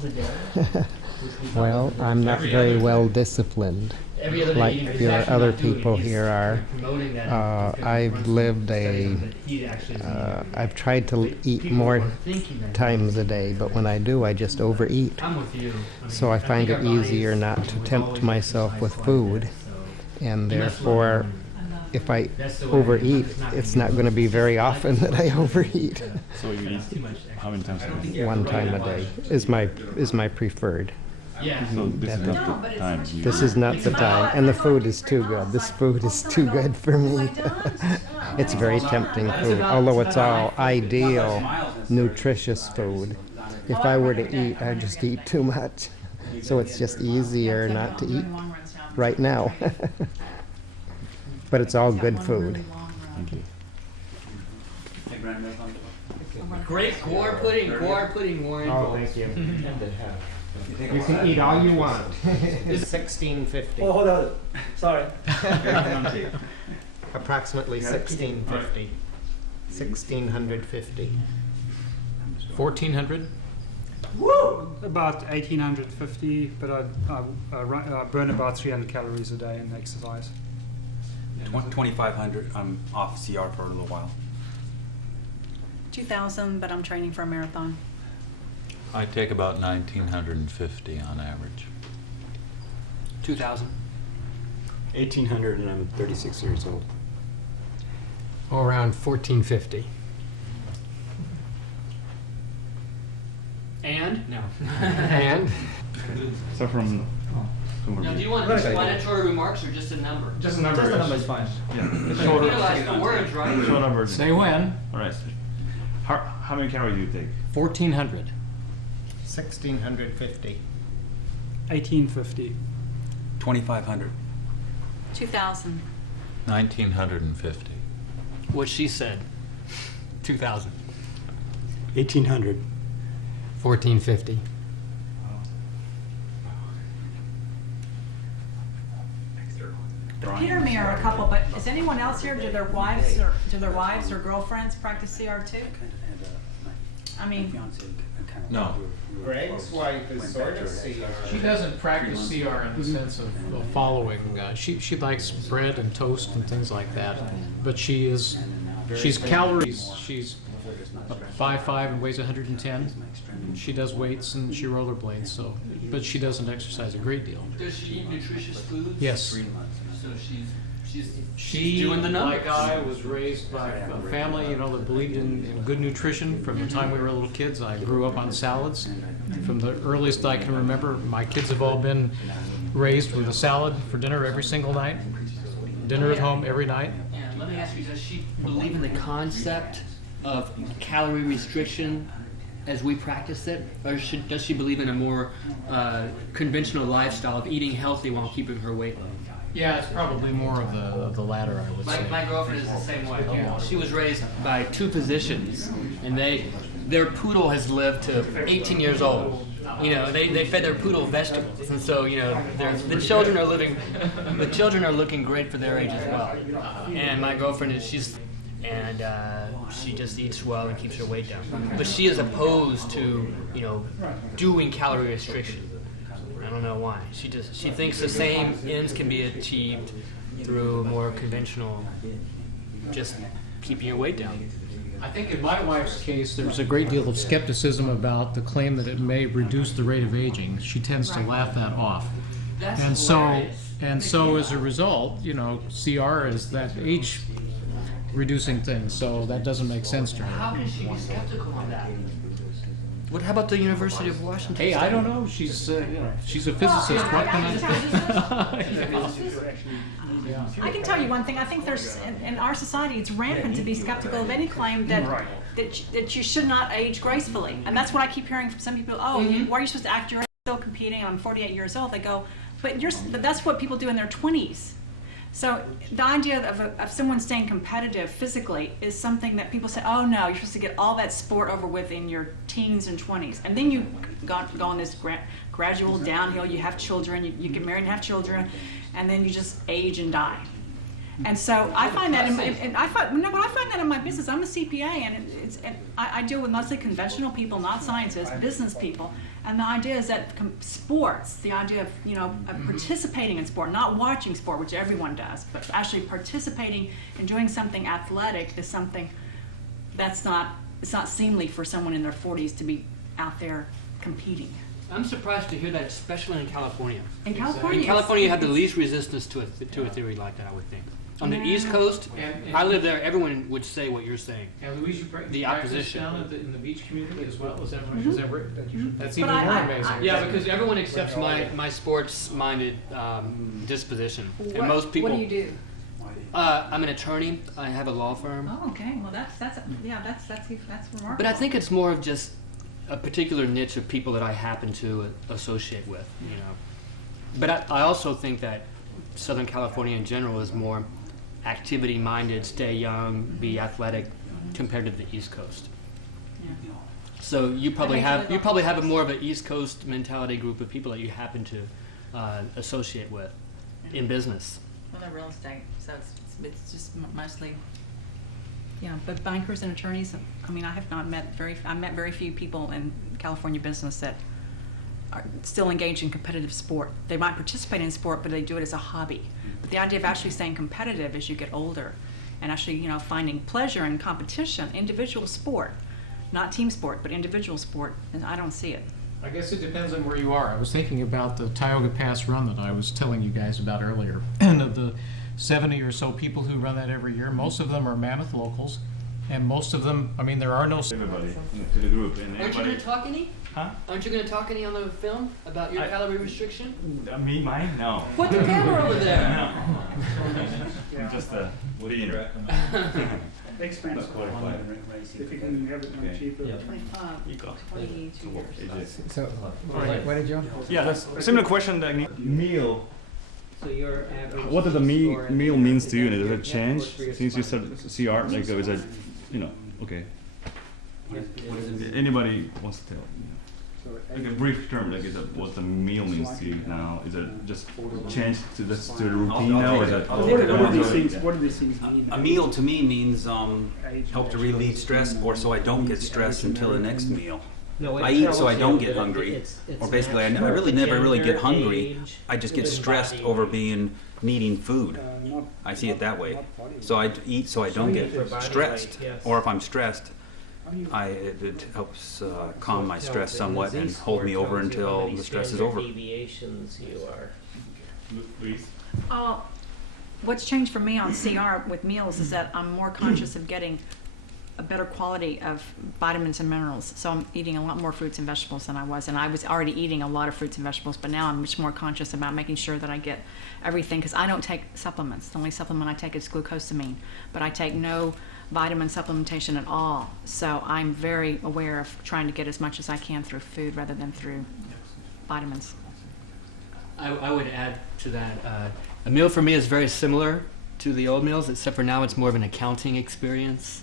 Well, I'm not very well disciplined, like your other people here are. I've lived I've tried to eat more times a day, but when I do, I just overeat. So I find it easier not to tempt myself with food, and therefore, if I overeat, it's not going to be very often that I overeat. So you eat how many times a day? One time a day is my preferred. Yeah. So this is not the time. This is not the time, and the food is too good. This food is too good for me. It's very tempting food, although it's all ideal, nutritious food. If I were to eat, I'd just eat too much. So it's just easier not to eat right now. But it's all good food. Thank you. Great guar pudding, Warren. Oh, thank you. You can eat all you want. It's $16.50. Oh, hold on. Sorry. Approximately $16.50. $1,650. 1,400. Woo! About 1,850, but I burn about 300 calories a day in exercise. 2,500. I'm off CR for a little while. 2,000, but I'm training for a marathon. I take about 1,950 on average. 2,000. 1,800, and I'm 36 years old. Oh, around 1,450. And? No. And? So from Now, do you want explanatory remarks or just a number? Just a number. Just a number is fine. yeah, You realize the words, right? show numbers. Say when. All right. How many calories do you take? 1,400. 1,650. 1,850. 2,500. 2,000. 1,950. What she said. 2,000. 1,800. 1,450. Peter and me are a couple, but is anyone else here? Do their wives or girlfriends practice CR too? I mean, No. Greg's wife is sort of CR. She doesn't practice CR in the sense of following. She likes bread and toast and things like that. But she's calories. She's 5'5" and weighs 110. She does weights and she rollerblades. But she doesn't exercise a great deal. Does she eat nutritious foods? Yes. So she's She, doing the numbers. like I, was raised by a family, that believed in good nutrition from the time we were little kids. I grew up on salads. From the earliest I can remember, my kids have all been raised with a salad for dinner every single night. Dinner at home every night. And let me ask you, does she believe in the concept of calorie restriction as we practice it? Or does she believe in a more conventional lifestyle of eating healthy while keeping her weight low? Yeah, it's probably more of the latter, I would say. My girlfriend is the same way. Yeah. She was raised by two physicians, and their poodle has lived to 18 years old. You know, they fed their poodle vegetables, and so you know, the children are looking great for their age as well. And my girlfriend she just eats well and keeps her weight down. But she is opposed to, you know, doing calorie restriction. I don't know why. She thinks the same ends can be achieved through more conventional, just keeping your weight down. I think in my wife's case, there's a great deal of skepticism about the claim that it may reduce the rate of aging. She tends to laugh that off. And so as a result, you know, CR is that age reducing thing, so that doesn't make sense to her. How can she be skeptical of that? How about the University of Washington? Hey, I don't know. She's she's a physicist. What can I? I can tell you one thing. I think there's in our society, it's rampant to be skeptical of any claim that you should not age gracefully, and that's what I keep hearing from some people. Oh, why are you supposed to act your age? Still competing? I'm 48 years old. They go, but that's what people do in their 20s. So the idea of someone staying competitive physically is something that people say, oh no, you're supposed to get all that sport over with in your teens and 20s. And then you go on this gradual downhill, you have children, you get married and have children, and then you just age and die. And so I find that, I find that in my business. I'm a CPA, and I deal with mostly conventional people, not scientists, business people. And the idea is that sports, the idea of of participating in sport, not watching sport, which everyone does, but actually participating and doing something athletic is something it's not seemly for someone in their 40s to be out there competing. I'm surprised to hear that, especially in California. In California, you have the least resistance to a theory like that, I would think. On the East Coast, I live there. Everyone would say what you're saying. And Louise, you the opposition down in the beach community as well. Is that right? That's even more amazing. Yeah, because everyone accepts my sports-minded disposition, and most people. What do you do? I'm an attorney. I have a law firm. Oh, okay. Well, that's remarkable. But I think it's more of just a particular niche of people that I happen to associate with. But I also think that Southern California in general is more activity-minded, stay young, be athletic, compared to the East Coast. Yeah. So you probably have a more of an East Coast mentality group of people that you happen to associate with in business. Well, they're real estate, so it's just mostly. Yeah, but bankers and attorneys. I mean, I met very few people in California business that are still engaged in competitive sport. They might participate in sport, but they do it as a hobby. But the idea of actually staying competitive as you get older and actually, finding pleasure in competition, individual sport, not team sport, but individual sport, and I don't see it. I guess it depends on where you are. I was thinking about the Tioga Pass run that I was telling you guys about earlier. And of the 70 or so people who run that every year, most of them are Mammoth locals. And most of them, I mean, there are no... Everybody to the group. And aren't you going to talk any? Huh? Aren't you going to talk any on the film about your calorie restriction? Mine? No. Put the camera over there. No. I'm just a beginner. Expensive. If you can have it more cheaper. You go. 22 years. So, what did you? Yeah, that's a similar question. Like meal. So your average. What does the meal means to you? Does it change since you said CR? Like, is it, okay. Anybody wants to tell? Like a brief term, like what the meal means to you now? Is it just changed to the routine now, or is it? What do these things mean? A meal to me means help to relieve stress, or so I don't get stressed until the next meal. I eat so I don't get hungry, or basically I really never really get hungry. I just get stressed over needing food. I see it that way. So I eat so I don't get stressed, or if I'm stressed, it helps calm my stress somewhat and hold me over until the stress is over. What's changed for me on CR with meals is that I'm more conscious of getting a better quality of vitamins and minerals. So I'm eating a lot more fruits and vegetables than I was. And I was already eating a lot of fruits and vegetables, but now I'm much more conscious about making sure that I get everything, because I don't take supplements. The only supplement I take is glucosamine, but I take no vitamin supplementation at all. So I'm very aware of trying to get as much as I can through food rather than through vitamins. I would add to that, a meal for me is very similar to the old meals, except for now it's more of an accounting experience.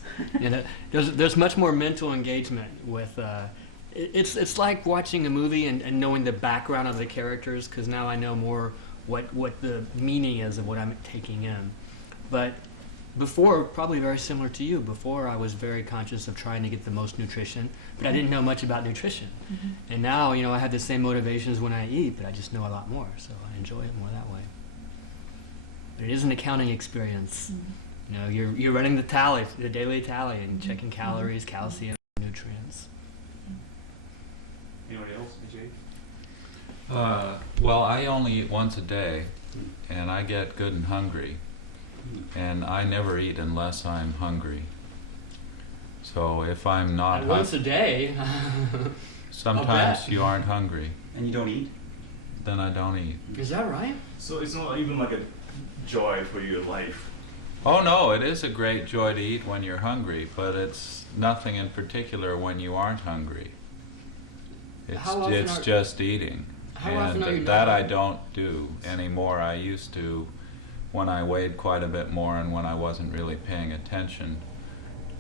There's much more mental engagement with It's like watching a movie and knowing the background of the characters, because now I know more what the meaning is of what I'm taking in. But before, probably very similar to you, before I was very conscious of trying to get the most nutrition, but I didn't know much about nutrition. And now, you know, I have the same motivations when I eat, but I just know a lot more, so I enjoy it more that way. But it is an accounting experience. You know, you're running the tally, the daily tally, and checking calories, calcium, nutrients. Anybody else? AJ? Well, I only eat once a day, and I get good and hungry. And I never eat unless I'm hungry. So if I'm not once a day, sometimes you aren't hungry. And you don't eat? Then I don't eat. Is that right? So it's not even like a joy for your life. Oh no, it is a great joy to eat when you're hungry, but it's nothing in particular when you aren't hungry. It's just eating. And that I don't do anymore. I used to when I weighed quite a bit more and when I wasn't really paying attention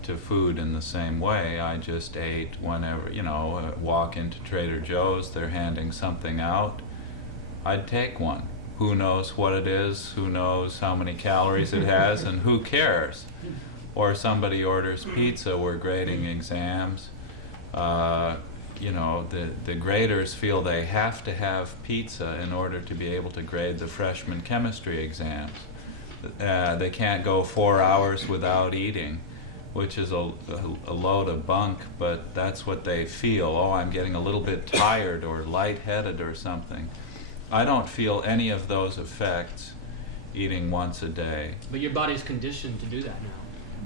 to food in the same way. I just ate whenever, you know, walk into Trader Joe's, they're handing something out, I'd take one. Who knows what it is, who knows how many calories it has, and who cares? Or somebody orders pizza, we're grading exams. You know, the graders feel they have to have pizza in order to be able to grade the freshman chemistry exams. They can't go 4 hours without eating, which is a load of bunk, but that's what they feel. Oh, I'm getting a little bit tired or lightheaded or something. I don't feel any of those effects eating once a day. But your body's conditioned to do that now.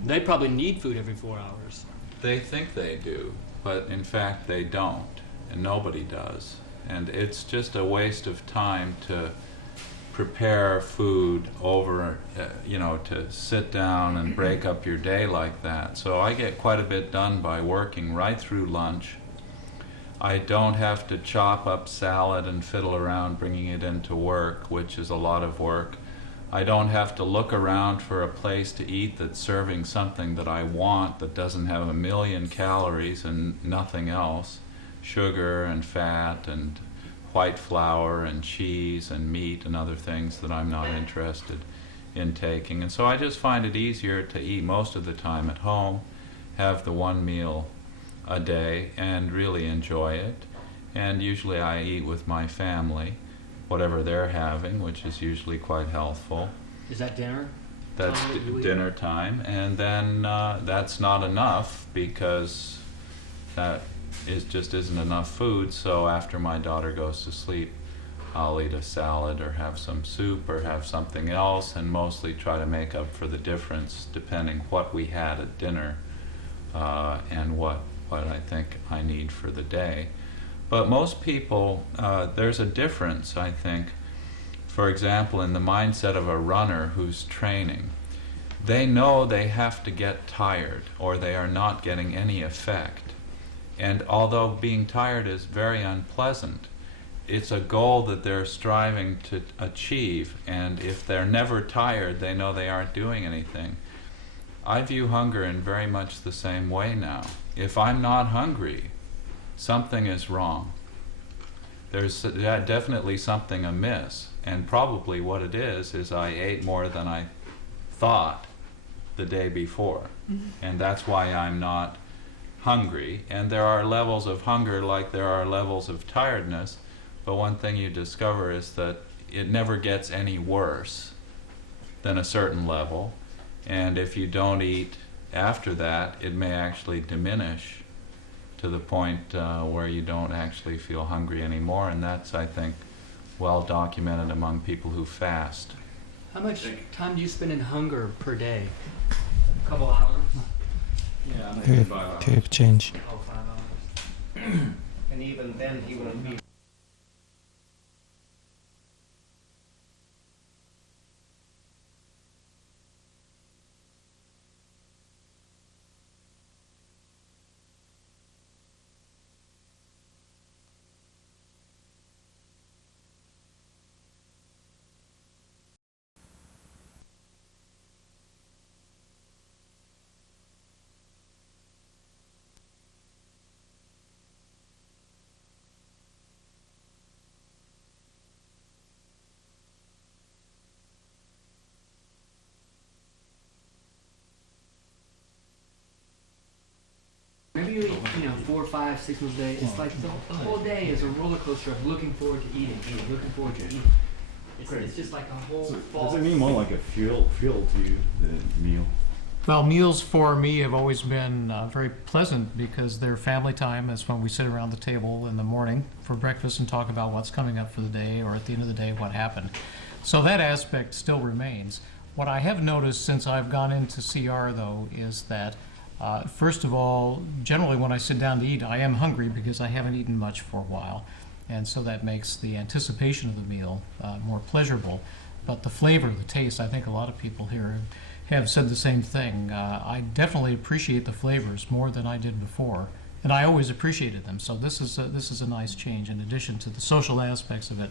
They probably need food every 4 hours. They think they do, but in fact they don't, and nobody does. And it's just a waste of time to prepare food over, you know, to sit down and break up your day like that. So I get quite a bit done by working right through lunch. I don't have to chop up salad and fiddle around bringing it into work, which is a lot of work. I don't have to look around for a place to eat that's serving something that I want that doesn't have 1,000,000 calories and nothing else. Sugar and fat and white flour and cheese and meat and other things that I'm not interested in taking. And so I just find it easier to eat most of the time at home, have the one meal a day and really enjoy it. And usually I eat with my family, whatever they're having, which is usually quite healthful. Is that dinner? That's dinner time. And then that's not enough because that just isn't enough food. So after my daughter goes to sleep, I'll eat a salad or have some soup or have something else and mostly try to make up for the difference depending what we had at dinner and what I think I need for the day. But most people, there's a difference, I think, for example, in the mindset of a runner who's training. They know they have to get tired or they are not getting any effect. And although being tired is very unpleasant, it's a goal that they're striving to achieve, and if they're never tired, they know they aren't doing anything. I view hunger in very much the same way now. If I'm not hungry, something is wrong. There's definitely something amiss, and probably what it is I ate more than I thought the day before, and that's why I'm not hungry. And there are levels of hunger like there are levels of tiredness, but one thing you discover is that it never gets any worse than a certain level, and if you don't eat after that, it may actually diminish to the point where you don't actually feel hungry anymore, and that's, I think, well documented among people who fast. How much time do you spend in hunger per day? A couple hours? Yeah, maybe 5 hours. Okay, change. Oh, 5 hours. And even then, he wouldn't be 4, 5, 6 meals a day. It's like the whole day is a roller coaster of looking forward to eating, looking forward to eating. It's just like a whole Does it mean more like a fuel to you, the meal? Well, meals for me have always been very pleasant because they're family time. It's when we sit around the table in the morning for breakfast and talk about what's coming up for the day, or at the end of the day, what happened. So that aspect still remains. What I have noticed since I've gone into CR, though, is that first of all, generally when I sit down to eat, I am hungry because I haven't eaten much for a while. And so that makes the anticipation of the meal more pleasurable. But the flavor, the taste, I think a lot of people here have said the same thing. I definitely appreciate the flavors more than I did before, and I always appreciated them. So this is a nice change. In addition to the social aspects of it,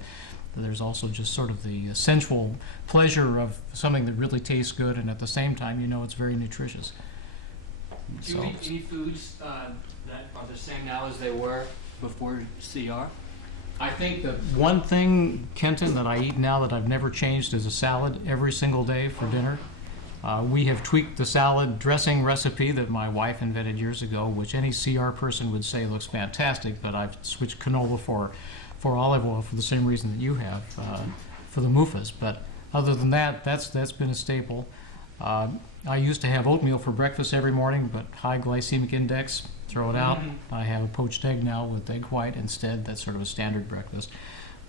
there's also just sort of the sensual pleasure of something that really tastes good, and at the same time, you know, it's very nutritious. Do you eat any foods that are the same now as they were before CR? I think the one thing, Kenton, that I eat now that I've never changed is a salad every single day for dinner. We have tweaked the salad dressing recipe that my wife invented years ago, which any CR person would say looks fantastic, but I've switched canola for olive oil for the same reason that you have, for the MUFAs. But other than that, that's been a staple. I used to have oatmeal for breakfast every morning, but high glycemic index, throw it out. I have a poached egg now with egg white instead. That's sort of a standard breakfast.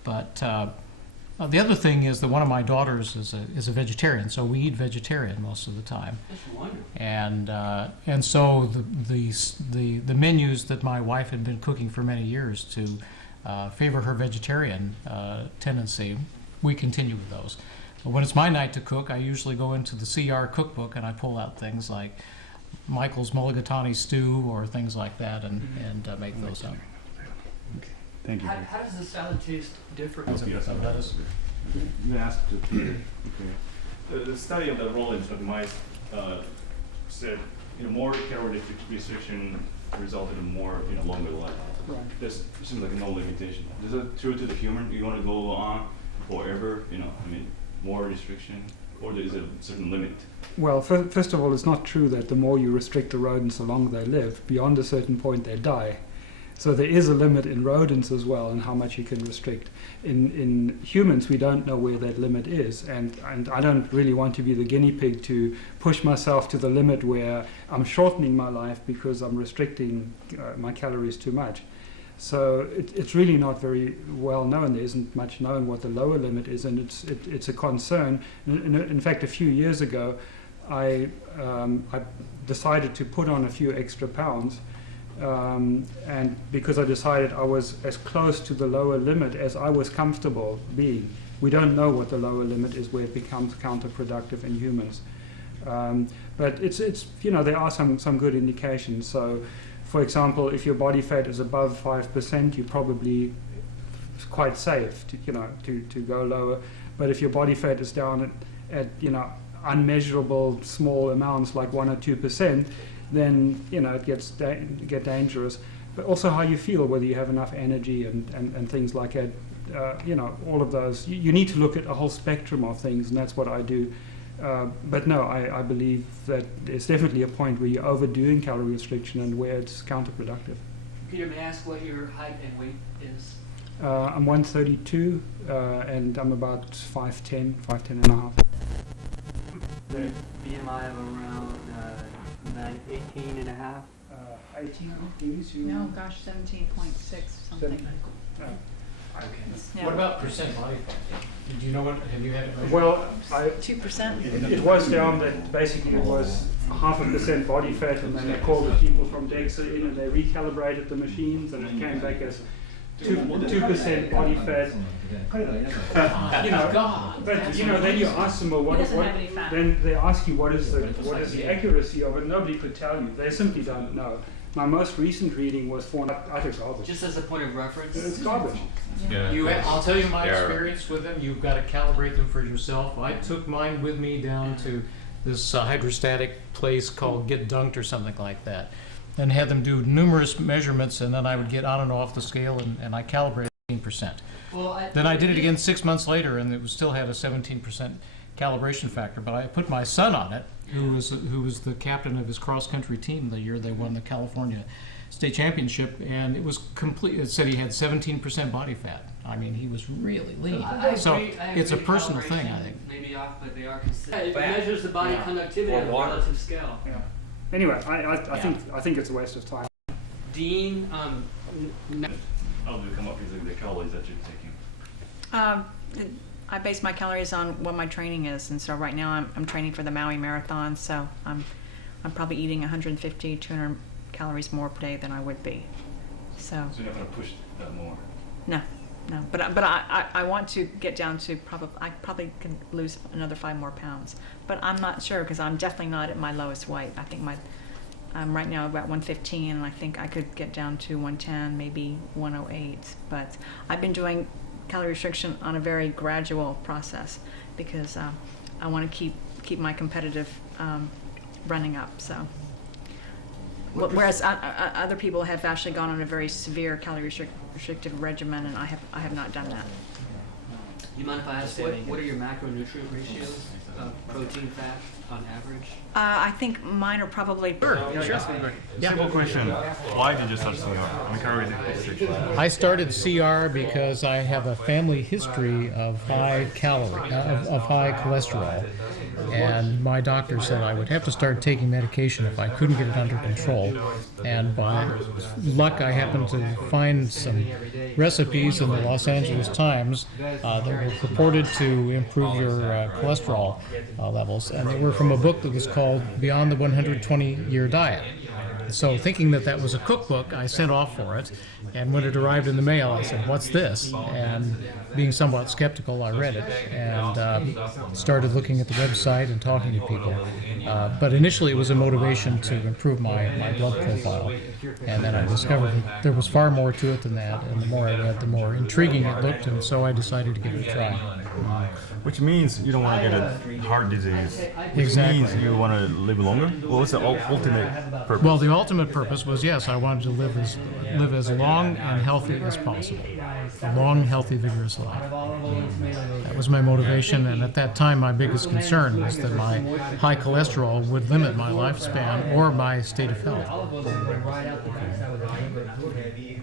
But the other thing is that one of my daughters is a vegetarian, so we eat vegetarian most of the time. That's wonderful. And so the menus that my wife had been cooking for many years to favor her vegetarian tendency, we continue with those. But when it's my night to cook, I usually go into the CR cookbook and I pull out things like Michael's mulligatawny stew or things like that, and make those up. Okay. Thank you. How does the salad taste different? You asked to okay. The study of the rodents of mice said more caloric restriction resulted in more longer life. Right. This seems like no limitation. Is it true to the human? You want to go on forever? More restriction, or is it a certain limit? Well, first of all, it's not true that the more you restrict the rodents, the longer they live. Beyond a certain point, they die. So there is a limit in rodents as well, and how much you can restrict. In humans, we don't know where that limit is, and I don't really want to be the guinea pig to push myself to the limit where I'm shortening my life because I'm restricting my calories too much. So it's really not very well known. There isn't much known what the lower limit is, and it's a concern. In fact, a few years ago, I decided to put on a few extra pounds, and because I decided I was as close to the lower limit as I was comfortable being. We don't know what the lower limit is where it becomes counterproductive in humans. But it's there are some good indications. So, for example, if your body fat is above 5%, you're probably quite safe to go lower. But if your body fat is down at unmeasurable small amounts like 1 or 2%, then it get dangerous. But also how you feel, whether you have enough energy and things like that. All of those. You need to look at a whole spectrum of things, and that's what I do. But no, I believe that there's definitely a point where you're overdoing calorie restriction and where it's counterproductive. Peter, may I ask what your height and weight is? I'm 132, and I'm about 5'10", 5'10 and a half. The BMI of around 18 and a half? 18, maybe? No, gosh, 17.6 something. Okay. Yeah. What about percent body fat? Did you know what? Have you had it measured? Well, 2%. it was down that basically it was 0.5% body fat, and then they called the people from DEXA in and they recalibrated the machines, and it came back as 2% body fat. But then you ask them, well, what? Then they ask you what is the accuracy of it. Nobody could tell you. They simply don't know. My most recent reading was for utter garbage. Just as a point of reference? It's garbage. Yeah. I'll tell you my experience with them. You've got to calibrate them for yourself. I took mine with me down to this hydrostatic place called Get Dunked or something like that, and had them do numerous measurements, and then I would get on and off the scale, and I calibrated 18%. Then I did it again 6 months later, and it still had a 17% calibration factor. But I put my son on it, who was the captain of his cross-country team the year they won the California state championship, and it was complete. It said he had 17% body fat. I mean, he was really lean. So it's a personal thing, I think. Maybe off, but they are consistent. It measures the body conductivity on a relative scale. Yeah. Anyway, I think it's a waste of time. Dean, how do you come up with the calories that you're taking? I base my calories on what my training is, and so right now I'm training for the Maui Marathon, so I'm probably eating 150, 200 calories more per day than I would be. So you're not going to push that more? No. But I want to get down to I probably can lose another 5 more pounds, but I'm not sure because I'm definitely not at my lowest weight. I think I'm right now about 115, and I think I could get down to 110, maybe 108. But I've been doing calorie restriction on a very gradual process because I want to keep my competitive running up. So, whereas other people have actually gone on a very severe calorie restrictive regimen, and I have not done that. You mind if I ask what are your macronutrient ratios of protein, fat on average? I think mine are probably. Simple question. Why did you start CR? I started CR because I have a family history of high cholesterol, and my doctor said I would have to start taking medication if I couldn't get it under control. And by luck, I happened to find some recipes in the Los Angeles Times that were purported to improve your cholesterol levels, and they were from a book that was called Beyond the 120-Year Diet. So thinking that was a cookbook, I sent off for it, and when it arrived in the mail, I said, "What's this?" And being somewhat skeptical, I read it and started looking at the website and talking to people. But initially, it was a motivation to improve my blood profile, and then I discovered that there was far more to it than that, and the more I read, the more intriguing it looked, and so I decided to give it a try. Which means you don't want to get a heart disease. Which Exactly. means you want to live longer? What was the ultimate purpose? Well, the ultimate purpose was, yes, I wanted to live as long and healthy as possible. A long, healthy, vigorous life. That was my motivation, and at that time my biggest concern was that my high cholesterol would limit my lifespan or my state of health.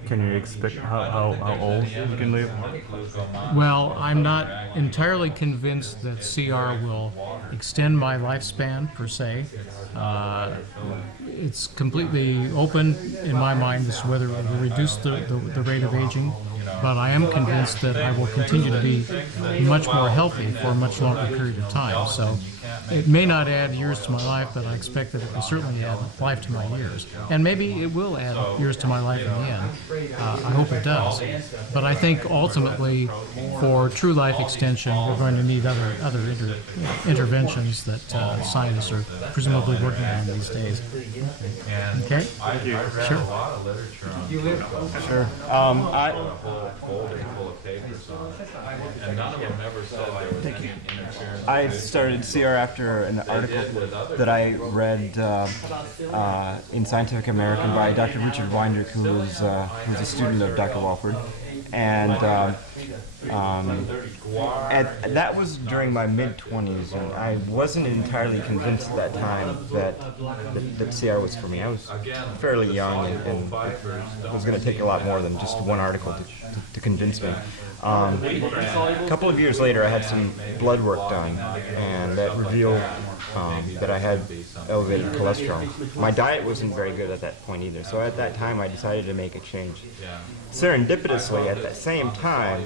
Can you expect how old you can live? Well, I'm not entirely convinced that CR will extend my lifespan per se. It's completely open in my mind as to whether it will reduce the rate of aging, but I am convinced that I will continue to be much more healthy for a much longer period of time. So it may not add years to my life, but I expect that it will certainly add life to my years. And maybe it will add years to my life in the end. I hope it does. But I think ultimately, for true life extension, we're going to need other interventions that scientists are presumably working on these days. Okay? Sure. Sure. I started CR after an article that I read in Scientific American by Dr. Richard Weinrich, who was a student of Dr. Walford. And that was during my mid-20s, and I wasn't entirely convinced at that time that CR was for me. I was fairly young, and it was going to take a lot more than just one article to convince me. A couple of years later, I had some blood work done, and that revealed that I had elevated cholesterol. My diet wasn't very good at that point either, so at that time I decided to make a change. Serendipitously, at that same time,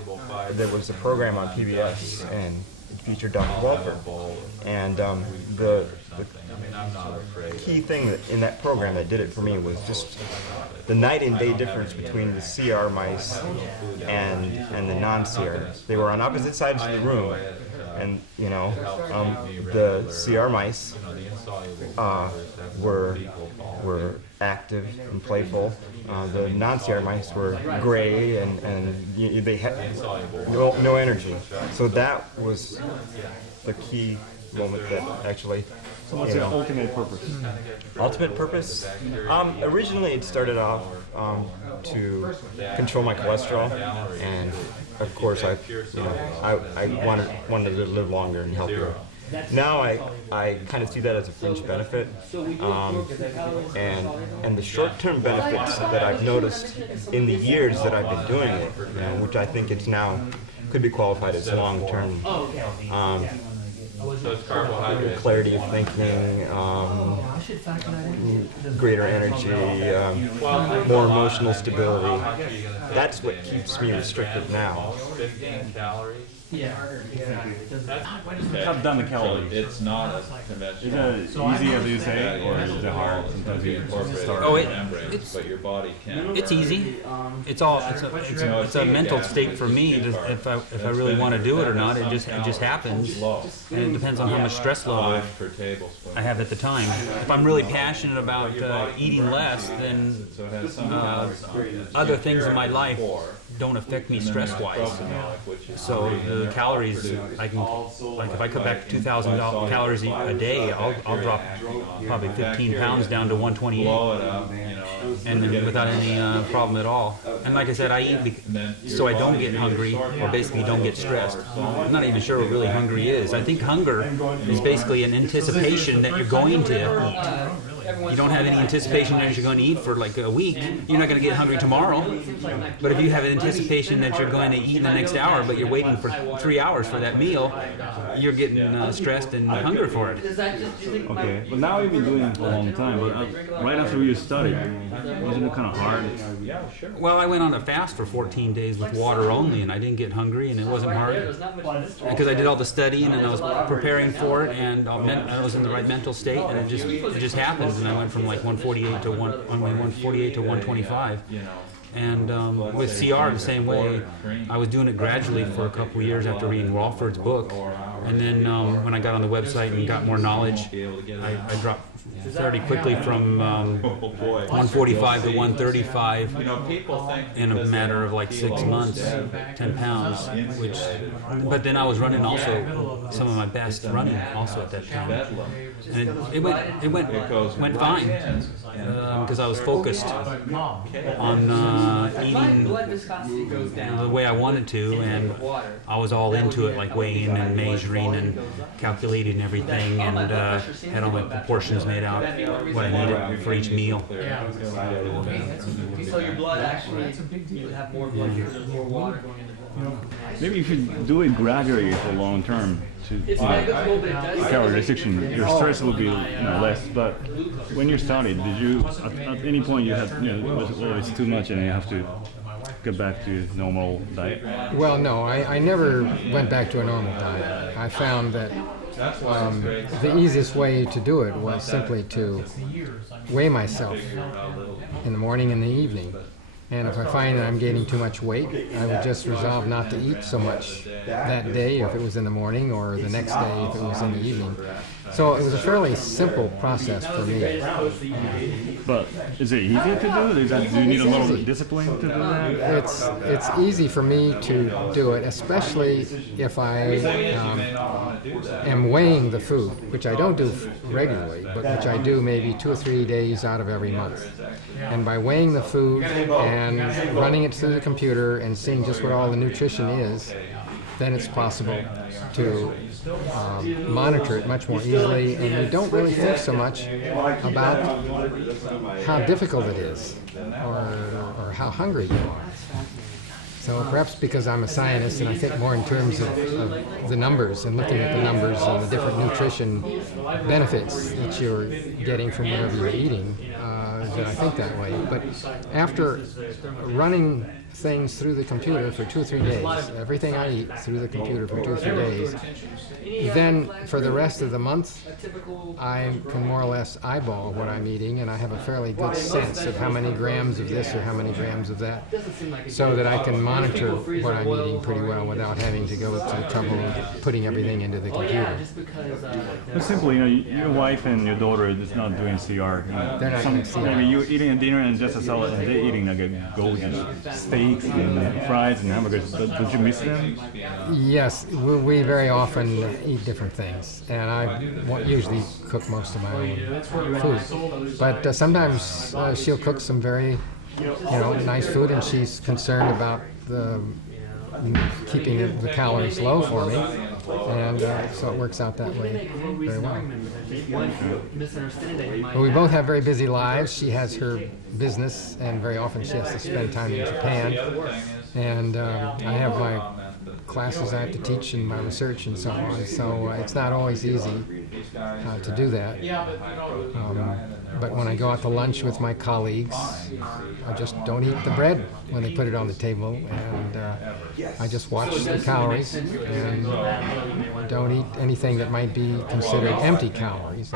there was a program on PBS, and it featured Dr. Walford. And the key thing in that program that did it for me was just the night and day difference between the CR mice and the non-CR. They were on opposite sides of the room, and the CR mice were active and playful. The non-CR mice were gray and they had no energy. So that was the key moment that actually. So what's the ultimate purpose? Ultimate purpose? Originally it started off to control my cholesterol, and of course I wanted to live longer and healthier. now I kind of see that as a fringe benefit. And the short-term benefits that I've noticed in the years that I've been doing it, which I think it's now could be qualified as long-term. So it's carbohydrates. Clarity of thinking, greater energy, more emotional stability. That's what keeps me restricted now. 15 calories. Cut down the calories. It's not a conventional. Is it easy as you say, or is it hard? Sometimes you start. It's but your body can't. It's easy. It's a mental state for me. If I really want to do it or not, it just happens, and it depends on how much stress level I have at the time. If I'm really passionate about eating less, then other things in my life don't affect me stress-wise. So the calories, I can, like if I cut back to 2,000 calories a day, I'll drop probably 15 pounds down to 128, and then without any problem at all. And like I said, I eat so I don't get hungry, or basically don't get stressed. I'm not even sure what really hungry is. I think hunger is basically an anticipation that you're going to eat. You don't have any anticipation that you're going to eat for like a week. You're not going to get hungry tomorrow. But if you have an anticipation that you're going to eat in the next hour, but you're waiting for 3 hours for that meal, you're getting stressed and hungry for it. Okay, but now you've been doing it for a long time. But right after you started, wasn't it kind of hard? Well, I went on a fast for 14 days with water only, and I didn't get hungry, and it wasn't hard because I did all the studying and I was preparing for it, and I was in the right mental state, and it just happened. And I went from like 148 to 125. And with CR the same way, I was doing it gradually for a couple of years after reading Walford's book, and then when I got on the website and got more knowledge, I dropped fairly quickly from 145 to 135 in a matter of like 6 months, 10 pounds, but then I was running also some of my best running also at that time. And it went fine because I was focused on eating the way I wanted to, and I was all into it, like weighing and measuring and calculating everything, and had all my proportions made out, what I needed for each meal. So your blood actually, you would have more blood because there's more water going into the blood. Maybe you should do it gradually for long term. Calorie restriction, your stress will be less. But when you started, did you at any point you had it's too much and you have to get back to normal diet? Well, no, I never went back to a normal diet. I found that the easiest way to do it was simply to weigh myself in the morning and the evening. And if I find that I'm gaining too much weight, I would just resolve not to eat so much that day if it was in the morning, or the next day if it was in the evening. So it was a fairly simple process for me. But is it easy to do? Do you need a little bit of discipline to do that? It's easy for me to do it, especially if I am weighing the food, which I don't do regularly, but which I do maybe 2 or 3 days out of every month. And by weighing the food and running it through the computer and seeing just what all the nutrition is, then it's possible to monitor it much more easily, and you don't really think so much about how difficult it is or how hungry you are. So perhaps because I'm a scientist and I think more in terms of the numbers and looking at the numbers and the different nutrition benefits that you're getting from whatever you're eating, that I think that way. But after running things through the computer for 2 or 3 days, everything I eat through the computer for 2 or 3 days, then for the rest of the month, I can more or less eyeball what I'm eating, and I have a fairly good sense of how many grams of this or how many grams of that, so that I can monitor what I'm eating pretty well without having to go to the trouble of putting everything into the computer. But simply, your wife and your daughter is not doing CR. They're not doing CR. Maybe you're eating a dinner and just a salad, and they're eating like a gorgeous steaks and fries and hamburgers. Don't you miss them? Yes, we very often eat different things, and I usually cook most of my own food. But sometimes she'll cook some very, nice food, and she's concerned about keeping the calories low for me. And so it works out that way very well. Misunderstanding. But we both have very busy lives. She has her business, and very often she has to spend time in Japan. And I have my classes I have to teach and my research and so on. So it's not always easy to do that. But when I go out to lunch with my colleagues, I just don't eat the bread when they put it on the table, and I just watch the calories and don't eat anything that might be considered empty calories.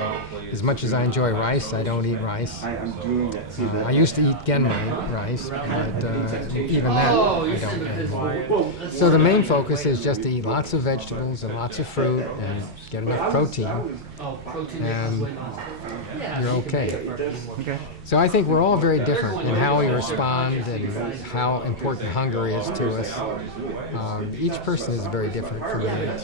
As much as I enjoy rice, I don't eat rice. I used to eat genmai rice, but even that I don't anymore. So the main focus is just to eat lots of vegetables and lots of fruit and get enough protein, and you're okay. So I think we're all very different in how we respond and how important hunger is to us. Each person is very different from the other.